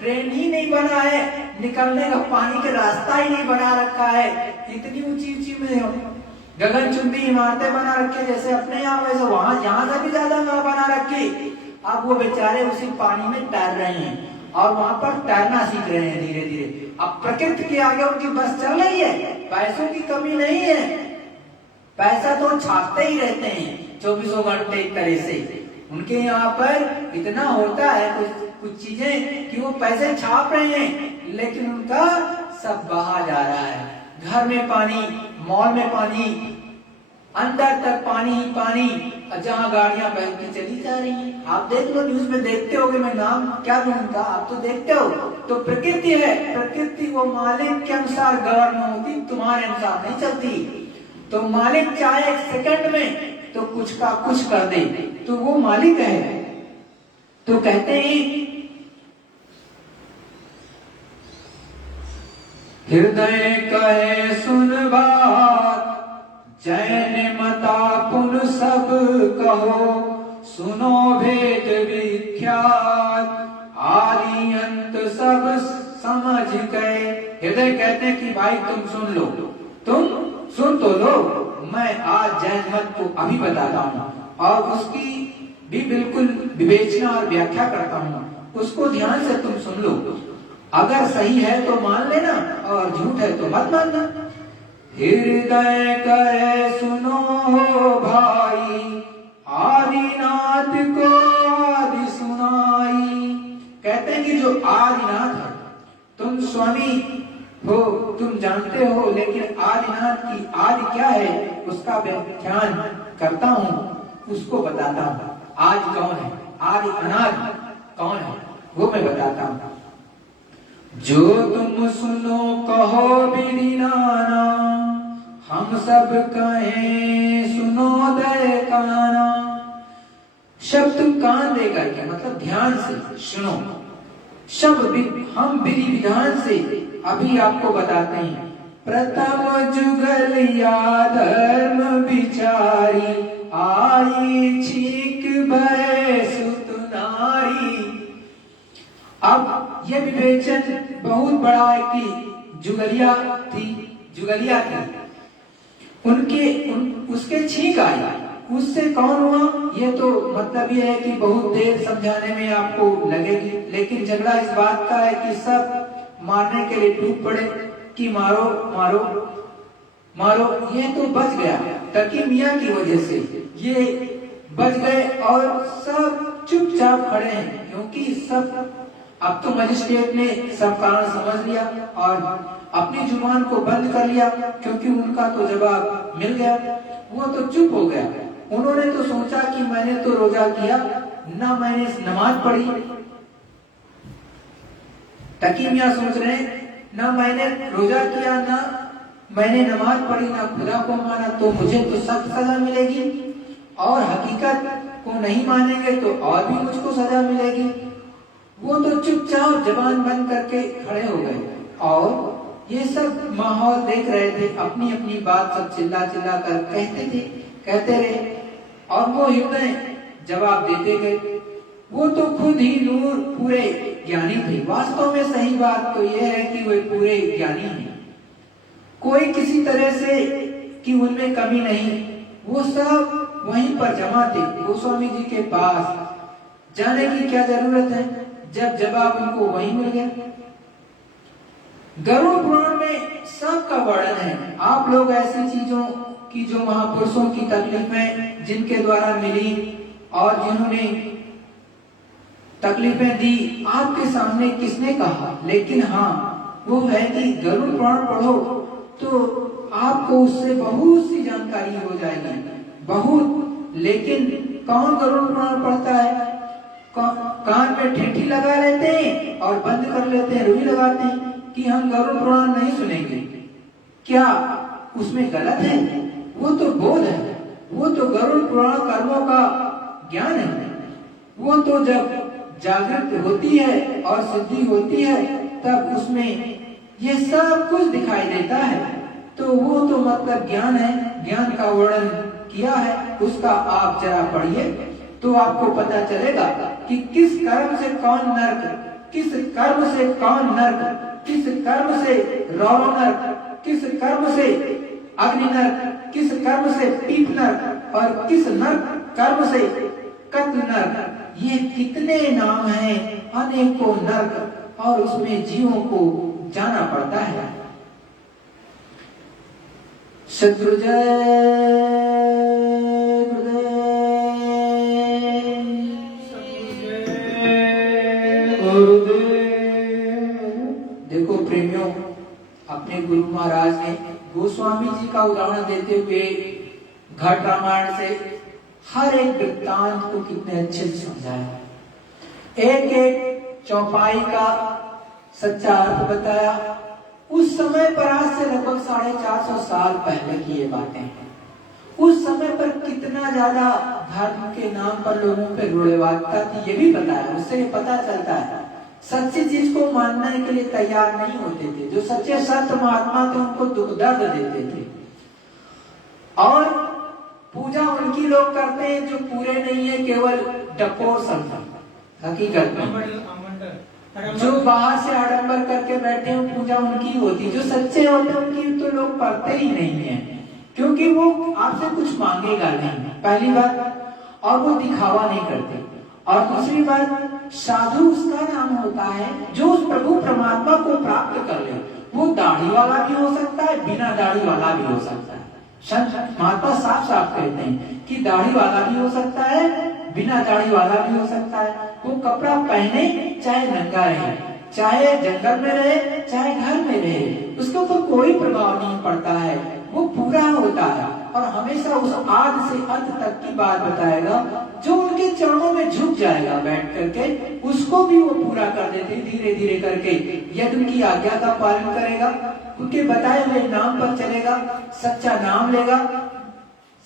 ड्रेन ही नहीं बना है, निकलने का पानी का रास्ता ही नहीं बना रखा है। इतनी ऊंची ऊंची में गगनचुंबी इमारतें बना रखी, जैसे अपने यहाँ वैसे वहां यहाँ से भी ज्यादा बना रखी। अब वो बेचारे उसी पानी में तैर रहे हैं और वहां पर तैरना सीख रहे हैं धीरे धीरे। अब प्रकृति के आगे उनकी बस चल रही है, पैसों की कमी नहीं है, पैसा तो छापते ही रहते हैं 24 घंटे एक तरह से। उनके यहाँ पर इतना होता है कुछ चीजें कि वो पैसे छाप रहे हैं, लेकिन उनका सब बहा जा रहा है। घर में पानी, मॉल में पानी, अंदर तक पानी ही पानी। जहाँ गाड़ियां बहती चली जा रही हैं। आप देख लो, न्यूज में देखते होगे, मैं नाम क्या लूं उनका, आप तो देखते हो। तो प्रकृति है, प्रकृति वो मालिक के अनुसार गवर्न होती, तुम्हारे अनुसार नहीं चलती। तो मालिक चाहे एक सेकंड में तो कुछ का कुछ कर दे, तो वो मालिक है। तो कहते हैं हृदय कहे सुन बात, जैन मता पुन सब कहो, सुनो भेद विख्यात, आदि अंत सब समझ गए। हृदय कहते हैं कि भाई तुम सुन लो, तुम सुन तो लो, मैं आज जैन मत को अभी बताता हूँ और उसकी भी बिल्कुल विवेचना और व्याख्या करता हूँ, उसको ध्यान से तुम सुन लो। अगर सही है तो मान लेना और झूठ है तो मत मानना। हृदय करे सुनो भाई, आदिनाथ को आदि सुनाई। कहते हैं कि जो आदिनाथ है, तुम स्वामी हो, तुम जानते हो, लेकिन आदिनाथ की आदि क्या है उसका व्याख्यान करता हूँ, उसको बताता हूँ। आदि कौन है, आदि अनादि कौन है, वो मैं बताता हूँ। जो तुम सुनो कहो विधि नाना, हम सब कहें सुनो दय काना। शब्द तुम कान देकर के, मतलब ध्यान से सुनो। शब्द हम विधि विधान से अभी आपको बताते हैं। प्रथम जुगल या धर्म विचारी, आई छीक भय सुत नारी। अब यह विवेचन बहुत बड़ा है कि जुगलिया थी, उसके छींक आई, उससे कौन हुआ, ये तो मतलब ये है कि बहुत देर समझाने में आपको लगेगी, लेकिन झगड़ा इस बात का है कि सब मारने के लिए टूट पड़े कि मारो मारो मारो। ये तो बच गया तकी मियां की वजह से, ये बच गए और सब चुपचाप खड़े हैं, क्योंकि सब अब तो मजिस्ट्रेट ने सब कारण समझ लिया और अपनी जुबान को बंद कर लिया, क्योंकि उनका तो जवाब मिल गया। वो तो चुप हो गया। उन्होंने तो सोचा कि मैंने तो रोजा किया ना, मैंने नमाज पढ़ी। तकी मियां सोच रहे हैं ना मैंने रोजा किया, ना मैंने नमाज पढ़ी, ना खुदा को माना, तो मुझे तो सख्त सजा मिलेगी, और हकीकत को नहीं मानेंगे तो और भी मुझको सजा मिलेगी। वो तो चुपचाप जबान बंद करके खड़े हो गए और ये सब माहौल देख रहे थे, अपनी अपनी बात सब चिल्ला चिल्ला कर कहते रहे और वो हृदय जवाब देते गए। वो तो खुद ही नूर पूरे ज्ञानी थे। वास्तव में सही बात तो यह है कि वे पूरे ज्ञानी हैं, कोई किसी तरह से कि उनमें कमी नहीं। वो सब वहीं पर जमा थे, गोस्वामी जी के पास जाने की क्या जरूरत है जब जवाब उनको वहीं मिल गया। गरुड़ पुराण में सबका वर्णन है। आप लोग ऐसी चीजों की जो महापुरुषों की तकलीफें जिनके द्वारा मिली और जिन्होंने तकलीफें दी, आपके सामने किसने कहा, लेकिन हाँ वो है कि गरुड़ पुराण पढ़ो तो आपको उससे बहुत सी जानकारी हो जाएगी, बहुत। लेकिन कौन गरुड़ पुराण पढ़ता है? कान में ठेठी लगा लेते हैं और बंद कर लेते हैं, रुई लगाते हैं कि हम गरुड़ पुराण नहीं सुनेंगे। क्या उसमें गलत है? वो तो बोध है, वो तो गरुड़ पुराण कर्मों का ज्ञान है। वो तो जब जागृत होती है और सिद्धि होती है तब उसमें ये सब कुछ दिखाई देता है। तो वो तो मतलब ज्ञान है, ज्ञान का वर्णन किया है, उसका आप जरा पढ़िए तो आपको पता चलेगा कि किस कर्म से कौन नर्क, किस कर्म से कौन नर्क, किस कर्म से रौरव नर्क, किस कर्म से अग्नि नर्क, किस कर्म से पीप नर्क और किस नर्क कर्म से कत्ल नर्क। ये कितने नाम हैं, अनेकों नर्क, और उसमें जीवों को जाना पड़ता है। शत्रुजय देखो प्रेमियों, अपने गुरु महाराज ने गोस्वामी जी का उदाहरण देते हुए घट रामायण से हर एक वृत्तांत को कितने अच्छे से समझाया, एक एक चौपाई का सच्चा अर्थ बताया। उस समय पर आज से लगभग 450 साल पहले की ये बातें हैं। उस समय पर कितना ज्यादा धर्म के नाम पर लोगों पे रूढ़िवादिता थी ये भी बताया। उससे ये पता चलता है सच्ची चीज को मानने के लिए तैयार नहीं होते थे। जो सच्चे संत महात्मा थे उनको दुख दर्द देते थे। और पूजा उनकी लोग करते हैं जो पूरे नहीं है, केवल डकोर संत। हकीकत में जो बाहर से आडंबर करके बैठे हैं पूजा उनकी होती। जो सच्चे होते हैं उनकी तो लोग पढ़ते ही नहीं है, क्योंकि वो आपसे कुछ मांगेगा नहीं, पहली बात, और वो दिखावा नहीं करते। और दूसरी बात, साधु उसका नाम होता है जो उस प्रभु परमात्मा को प्राप्त कर ले। वो दाढ़ी वाला भी हो सकता है, बिना दाढ़ी वाला भी हो सकता है। संत महात्मा साफ साफ कहते हैं कि दाढ़ी वाला भी हो सकता है, बिना दाढ़ी वाला भी हो सकता है। वो कपड़ा पहने चाहे नंगा रहे, चाहे जंगल में रहे, चाहे घर में रहे, उसके ऊपर कोई प्रभाव नहीं पड़ता है। वो पूरा होता है और हमेशा उस आद से अंत तक की बात बताएगा। जो उनके चरणों में झुक जाएगा बैठ करके, उसको भी वो पूरा कर देते धीरे धीरे करके। यदि उनकी आज्ञा का पालन करेगा, उनके बताए हुए नाम पर चलेगा, सच्चा नाम लेगा,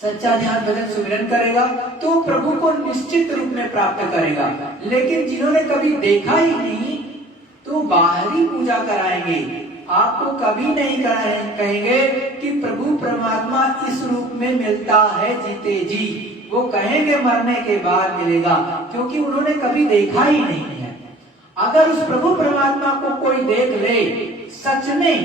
सच्चा ध्यान भजन सुमिरन करेगा, तो प्रभु को निश्चित रूप में प्राप्त करेगा। लेकिन जिन्होंने कभी देखा ही नहीं तो बाहरी पूजा कराएंगे, आपको कभी नहीं कहेंगे कि प्रभु परमात्मा इस रूप में मिलता है जीते जी। वो कहेंगे मरने के बाद मिलेगा, क्योंकि उन्होंने कभी देखा ही नहीं है। अगर उस प्रभु परमात्मा को कोई देख ले सच में,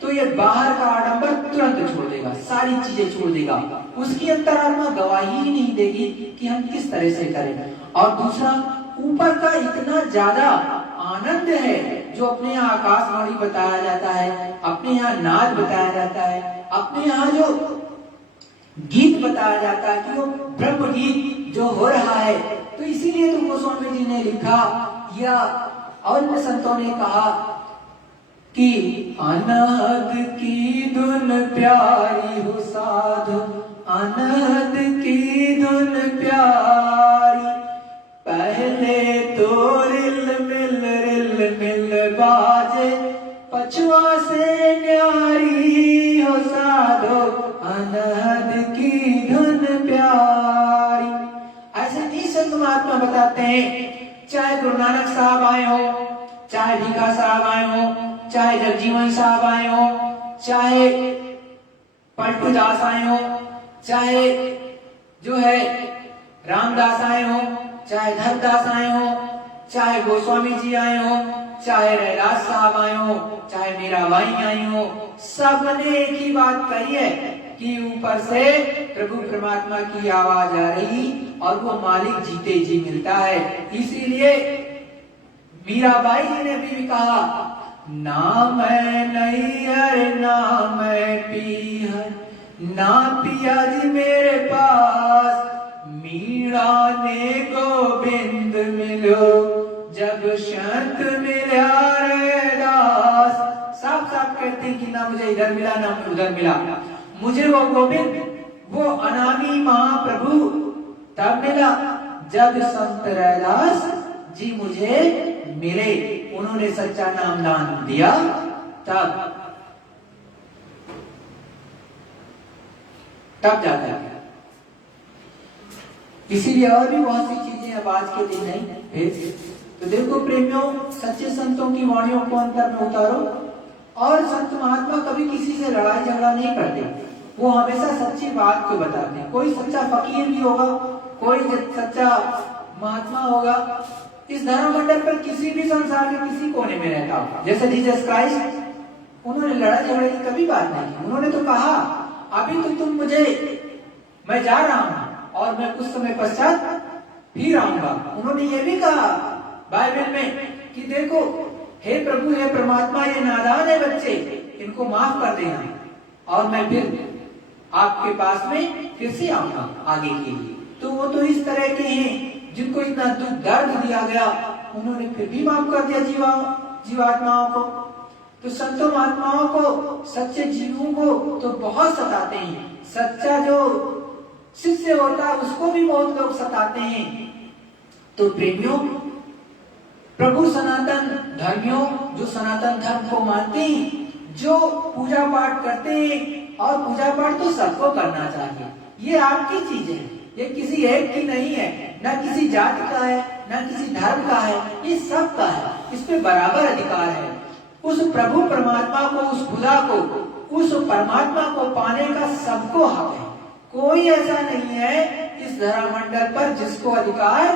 तो ये बाहर का आडंबर तुरंत छोड़ देगा, सारी चीजें छोड़ देगा। उसकी अंतरात्मा गवाही ही नहीं देगी कि हम किस तरह से करें। और दूसरा, ऊपर का इतना ज्यादा आनंद है जो अपने यहाँ आकाशवाणी बताया जाता है, अपने यहाँ नाद बताया जाता है, अपने यहाँ जो गीत बताया जाता है कि वो ब्रह्म गीत जो हो रहा है। तो इसीलिए तो गोस्वामी जी ने लिखा या और संतों ने कहा कि अनहद की धुन प्यारी हो साधु, अनहद की धुन प्यारी, पहले तो रिल मिल बाजे, पछुआ से न्यारी हो साधो, अनहद की धुन प्यारी। ऐसे नहीं संत महात्मा बताते हैं। चाहे गुरु नानक साहब आए हो, चाहे भीखा साहब आए हो, चाहे जगजीवन साहब आए हो, चाहे पलटू दास आए हो, चाहे जो है रामदास आए हो, चाहे धरदास आए हो, चाहे गोस्वामी जी आए हो, चाहे रैदास साहब आए हो, चाहे मीराबाई आई हो, सबने एक ही बात कही है कि ऊपर से प्रभु परमात्मा की आवाज आ रही और वो मालिक जीते जी मिलता है। इसीलिए मीराबाई जी ने भी कहा, ना मैं नैहर ना मैं पीहर, ना पिया जी मेरे पास, मीरा ने गोविंद मिलो जब संत मिला रैदास। साफ साफ कहते हैं कि ना मुझे इधर मिला ना उधर मिला, मुझे वो गोविंद, वो अनामी महाप्रभु तब मिला जब संत रैदास जी मुझे मिले, उन्होंने सच्चा नाम दान दिया तब जाता है। इसीलिए और भी बहुत सी चीजें अब आज के दिन नहीं। तो देखो प्रेमियों, सच्चे संतों की वाणियों को अंतर में उतारो। और संत महात्मा कभी किसी से लड़ाई झगड़ा नहीं करते, वो हमेशा सच्ची बात को बताते हैं। कोई सच्चा फकीर भी होगा, कोई सच्चा महात्मा होगा, इस धर्म मंडल पर किसी भी संसार के किसी कोने में रहता हो, जैसे जीसस क्राइस्ट, उन्होंने लड़ाई झगड़े की कभी बात नहीं की। उन्होंने तो कहा, अभी तो तुम मुझे, मैं जा रहा हूं और मैं कुछ समय पश्चात फिर आऊंगा। उन्होंने ये भी कहा बाइबल में कि देखो हे प्रभु, हे परमात्मा, ये नादान है बच्चे, इनको माफ कर देना और मैं फिर आपके पास में फिर से आऊंगा आगे के लिए। तो वो तो इस तरह के हैं जिनको इतना दुख दर्द दिया गया, उन्होंने फिर भी माफ कर दिया जीवात्माओं को। तो संतों महात्माओं को, सच्चे जीवों को तो बहुत सताते हैं। सच्चा जो शिष्य होता है उसको भी बहुत लोग सताते हैं। तो प्रेमियों, प्रभु सनातन धर्मियों, जो सनातन धर्म को मानते हैं, जो पूजा पाठ करते हैं, और पूजा पाठ तो सबको करना चाहिए, ये आपकी चीज है, ये किसी एक की नहीं है, ना किसी जाति का है, ना किसी धर्म का है, ये सबका है, इस पे बराबर अधिकार है। उस प्रभु परमात्मा को, उस खुदा को, उस परमात्मा को पाने का सबको हक है। कोई ऐसा नहीं है इस धरामंडल पर जिसको अधिकार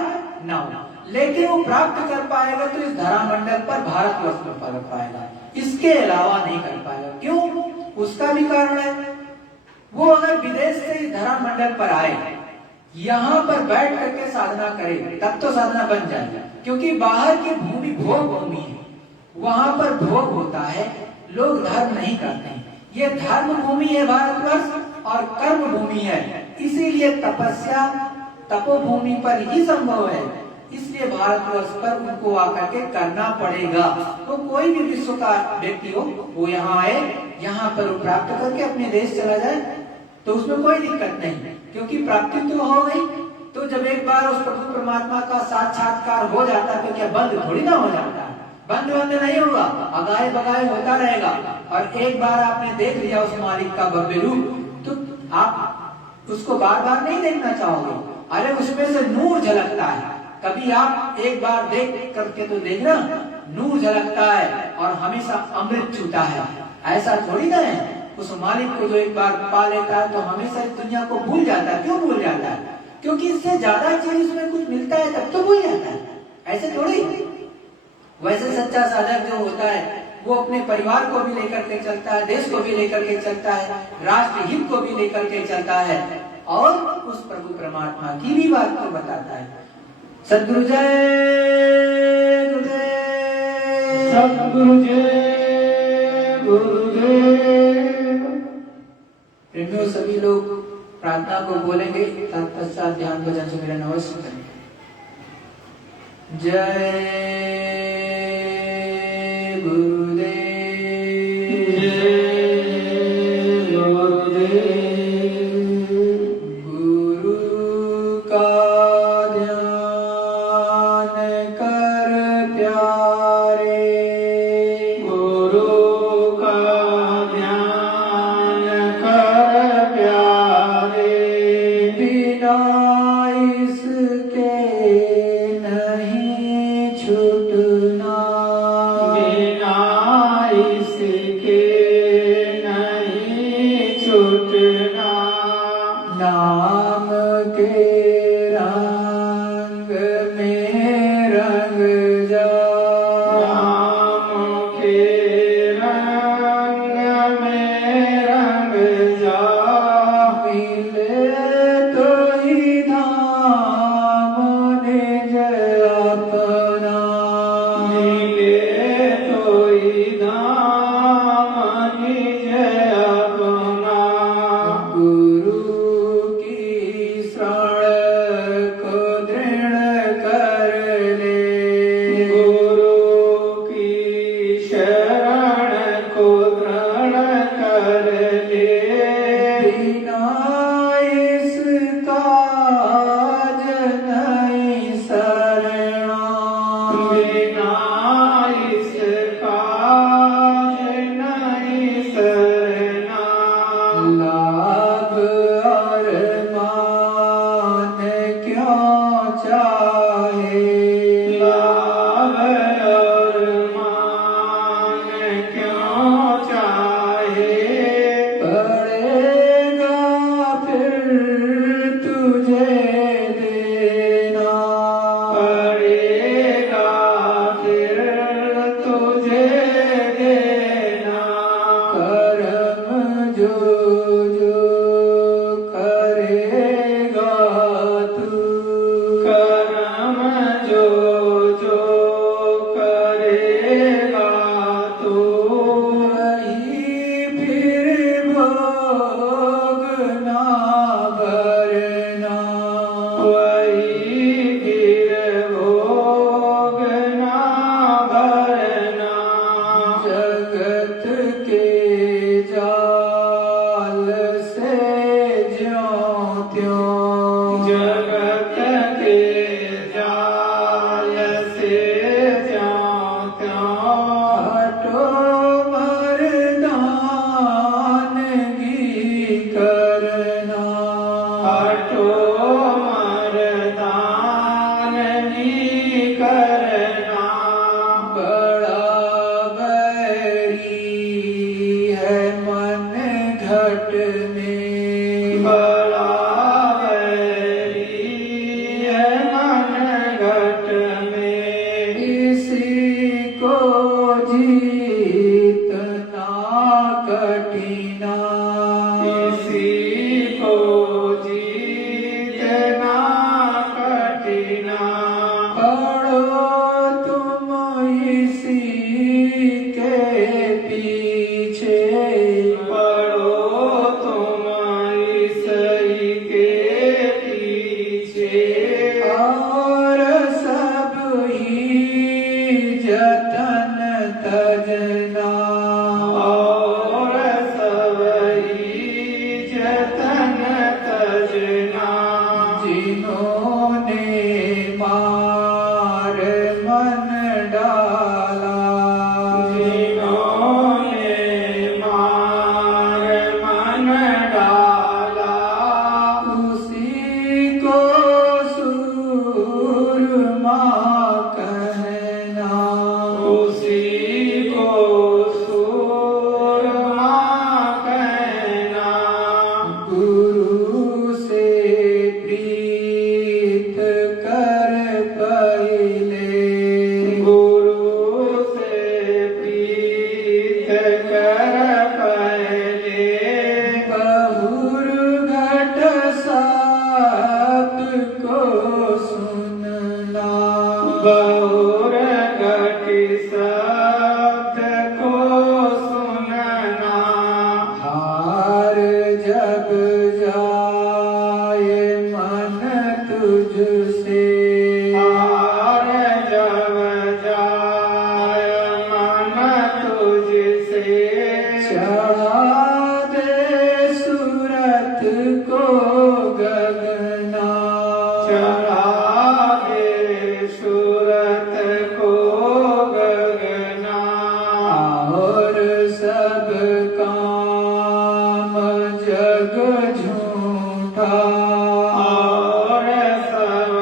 ना हो, लेकिन वो प्राप्त कर पाएगा तो इस धरामंडल पर भारतवर्ष में कर पाएगा, इसके अलावा नहीं कर पाएगा। क्यों? उसका भी कारण है। वो अगर विदेश से इस धरामंडल पर आए, यहाँ पर बैठ करके साधना करे, तब तो साधना बन जाएगा, क्योंकि बाहर की भूमि भोग भूमि है, वहां पर भोग होता है, लोग धर्म नहीं करते हैं। ये धर्म भूमि है भारतवर्ष, और कर्म भूमि है, इसीलिए तपस्या तपोभूमि पर ही संभव है, इसलिए भारतवर्ष पर उनको आकर के करना पड़ेगा। तो कोई भी विश्व का व्यक्ति हो, वो यहाँ आए, यहाँ पर वो प्राप्त करके अपने देश चला जाए, तो उसमें कोई दिक्कत नहीं, क्योंकि प्राप्ति तो हो गई। तो जब एक बार उस प्रभु परमात्मा का साक्षात्कार हो जाता है तो क्या बंद थोड़ी ना हो जाता है? बंद नहीं होगा, अगाए बगाए होता रहेगा। और एक बार आपने देख लिया उस मालिक का भव्य रूप, तो आप उसको बार बार नहीं देखना चाहोगे। अरे उसमें से नूर झलकता है, कभी आप एक बार देख करके तो देखना, नूर झलकता है और हमेशा अमृत छूटा है। ऐसा थोड़ी ना है, उस मालिक को जो एक बार पा लेता है तो हमेशा इस दुनिया को भूल जाता है। क्यों भूल जाता है? क्योंकि इससे ज्यादा चीज उसमें कुछ मिलता है तब तो भूल जाता है, ऐसे थोड़ी। वैसे सच्चा साधक जो होता है वो अपने परिवार को भी लेकर के चलता है, देश को भी लेकर के चलता है, राष्ट्र हित को भी लेकर के चलता है, और उस प्रभु परमात्मा की भी बात को बताता है। सद्गुरु जय गुरुदेव, सद्गुरु जय गुरुदेव। प्रेमियों, सभी लोग प्रार्थना को बोलेंगे, तत्पश्चात ध्यान भजन से मेरा नमस्कार करें। जय त्यों करना बड़ा बैरी है मन घट में, बड़ा बैरी है मन घट में। इसी को जीतना कठिना, इसी को जीतना कठिना। पढ़ो तुम इसी के पीछे, पढ़ो तुम इसी के पीछे। और सब ही जतन तजना, और सबही जतन तजना। जिन्होंने मार मन डाला, जिन्होंने मार मन डाला। उसी को सूरमा कहना, उसी को सूरमा कहना। गुरु से प्रीत कर पहले, गुरु से प्रीत कर पहले। बहुर घट सात को सुनना, बहुर घटी शब्द को सुनना। हार जब जाए मन तुझसे, हार जब जाय मन तुझसे। चढ़ा दे सूरत को गगना, चढ़ा दे सूरत को गगना। और सब काम जग झूठा, और सब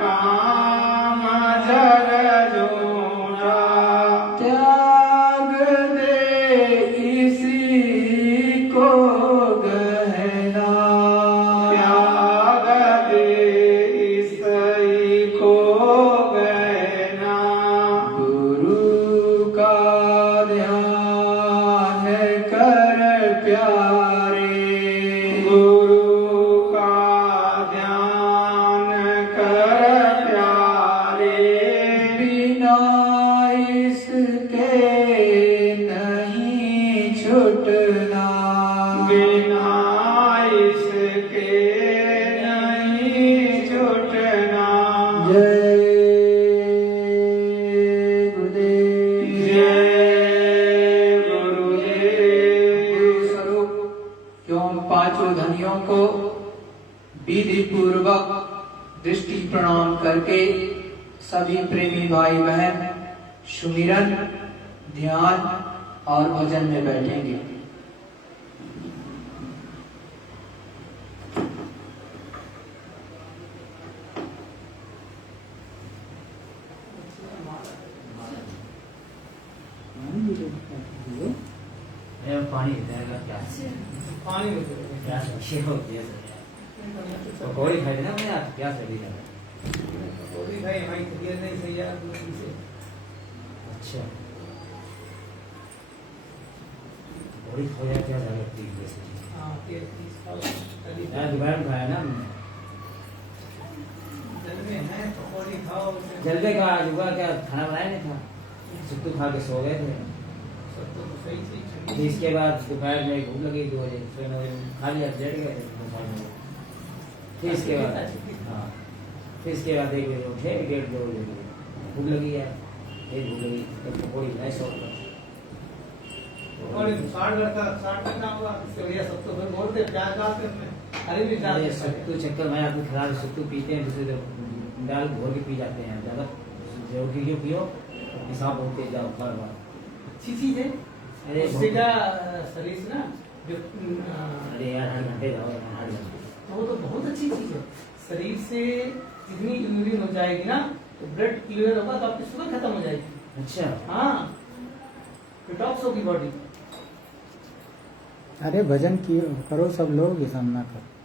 काम जग झूठा। त्याग दे इसी को गहना, त्याग दे इसी को गहना। गुरु का ध्यान कर प्यारे, गुरु का ध्यान कर प्यारे। बिना इसके नहीं छूटना, बिना इसके नहीं छूटना। जय गुरुदेव। जय गुरुदेव। गुरु स्वरूप एवं पांचों धनियों को विधि पूर्वक दृष्टि प्रणाम करके सभी प्रेमी भाई बहन सुमिरन, ध्यान और भजन में बैठेंगे। पानी देगा क्या? पानी क्या अच्छी होती है तो कोई खाई ना मैं आज क्या सही है। भाई हमारी तबीयत नहीं सही है से। अच्छा बड़ी खोया क्या लगती है जैसे हाँ यार दोपहर में खाया ना जल्दी है पकौड़ी खाओ। जल्दी का आज हुआ क्या खाना बनाया नहीं था, सुट्टू खा के सो गए थे। सब तो सही से फिर इसके बाद दोपहर में भूख लगी 2 बजे, फिर खा लिया, लेट गए दोपहर में। फिर इसके बाद हाँ फिर इसके बाद 1 बजे उठे, 1:30-2 बजे भूख लगी है, फिर भूख लगी तो पकौड़ी बनाई सो पकौड़ी 60 का हुआ इसके बढ़िया सब तो फिर बोलते प्याज डालते उसमें हरी भी डालते हैं। सत्तू चक्कर में आदमी खराब सत्तू पीते हैं, दूसरे दाल घोल के पी जाते हैं। ज्यादा रोटी क्यों पियो, हिसाब होते जाओ बार बार। अच्छी चीज है अरे उससे क्या शरीर से ना जो अरे यार 8 घंटे जाओ, 8 घंटे वो तो बहुत अच्छी चीज है। शरीर से इतनी यूरिन हो जाएगी ना तो ब्लड क्लियर होगा तो आपकी शुगर खत्म हो जाएगी। अच्छा हाँ, डिटॉक्स होगी बॉडी। अरे भजन किए करो सब लोग, ये सब ना करो।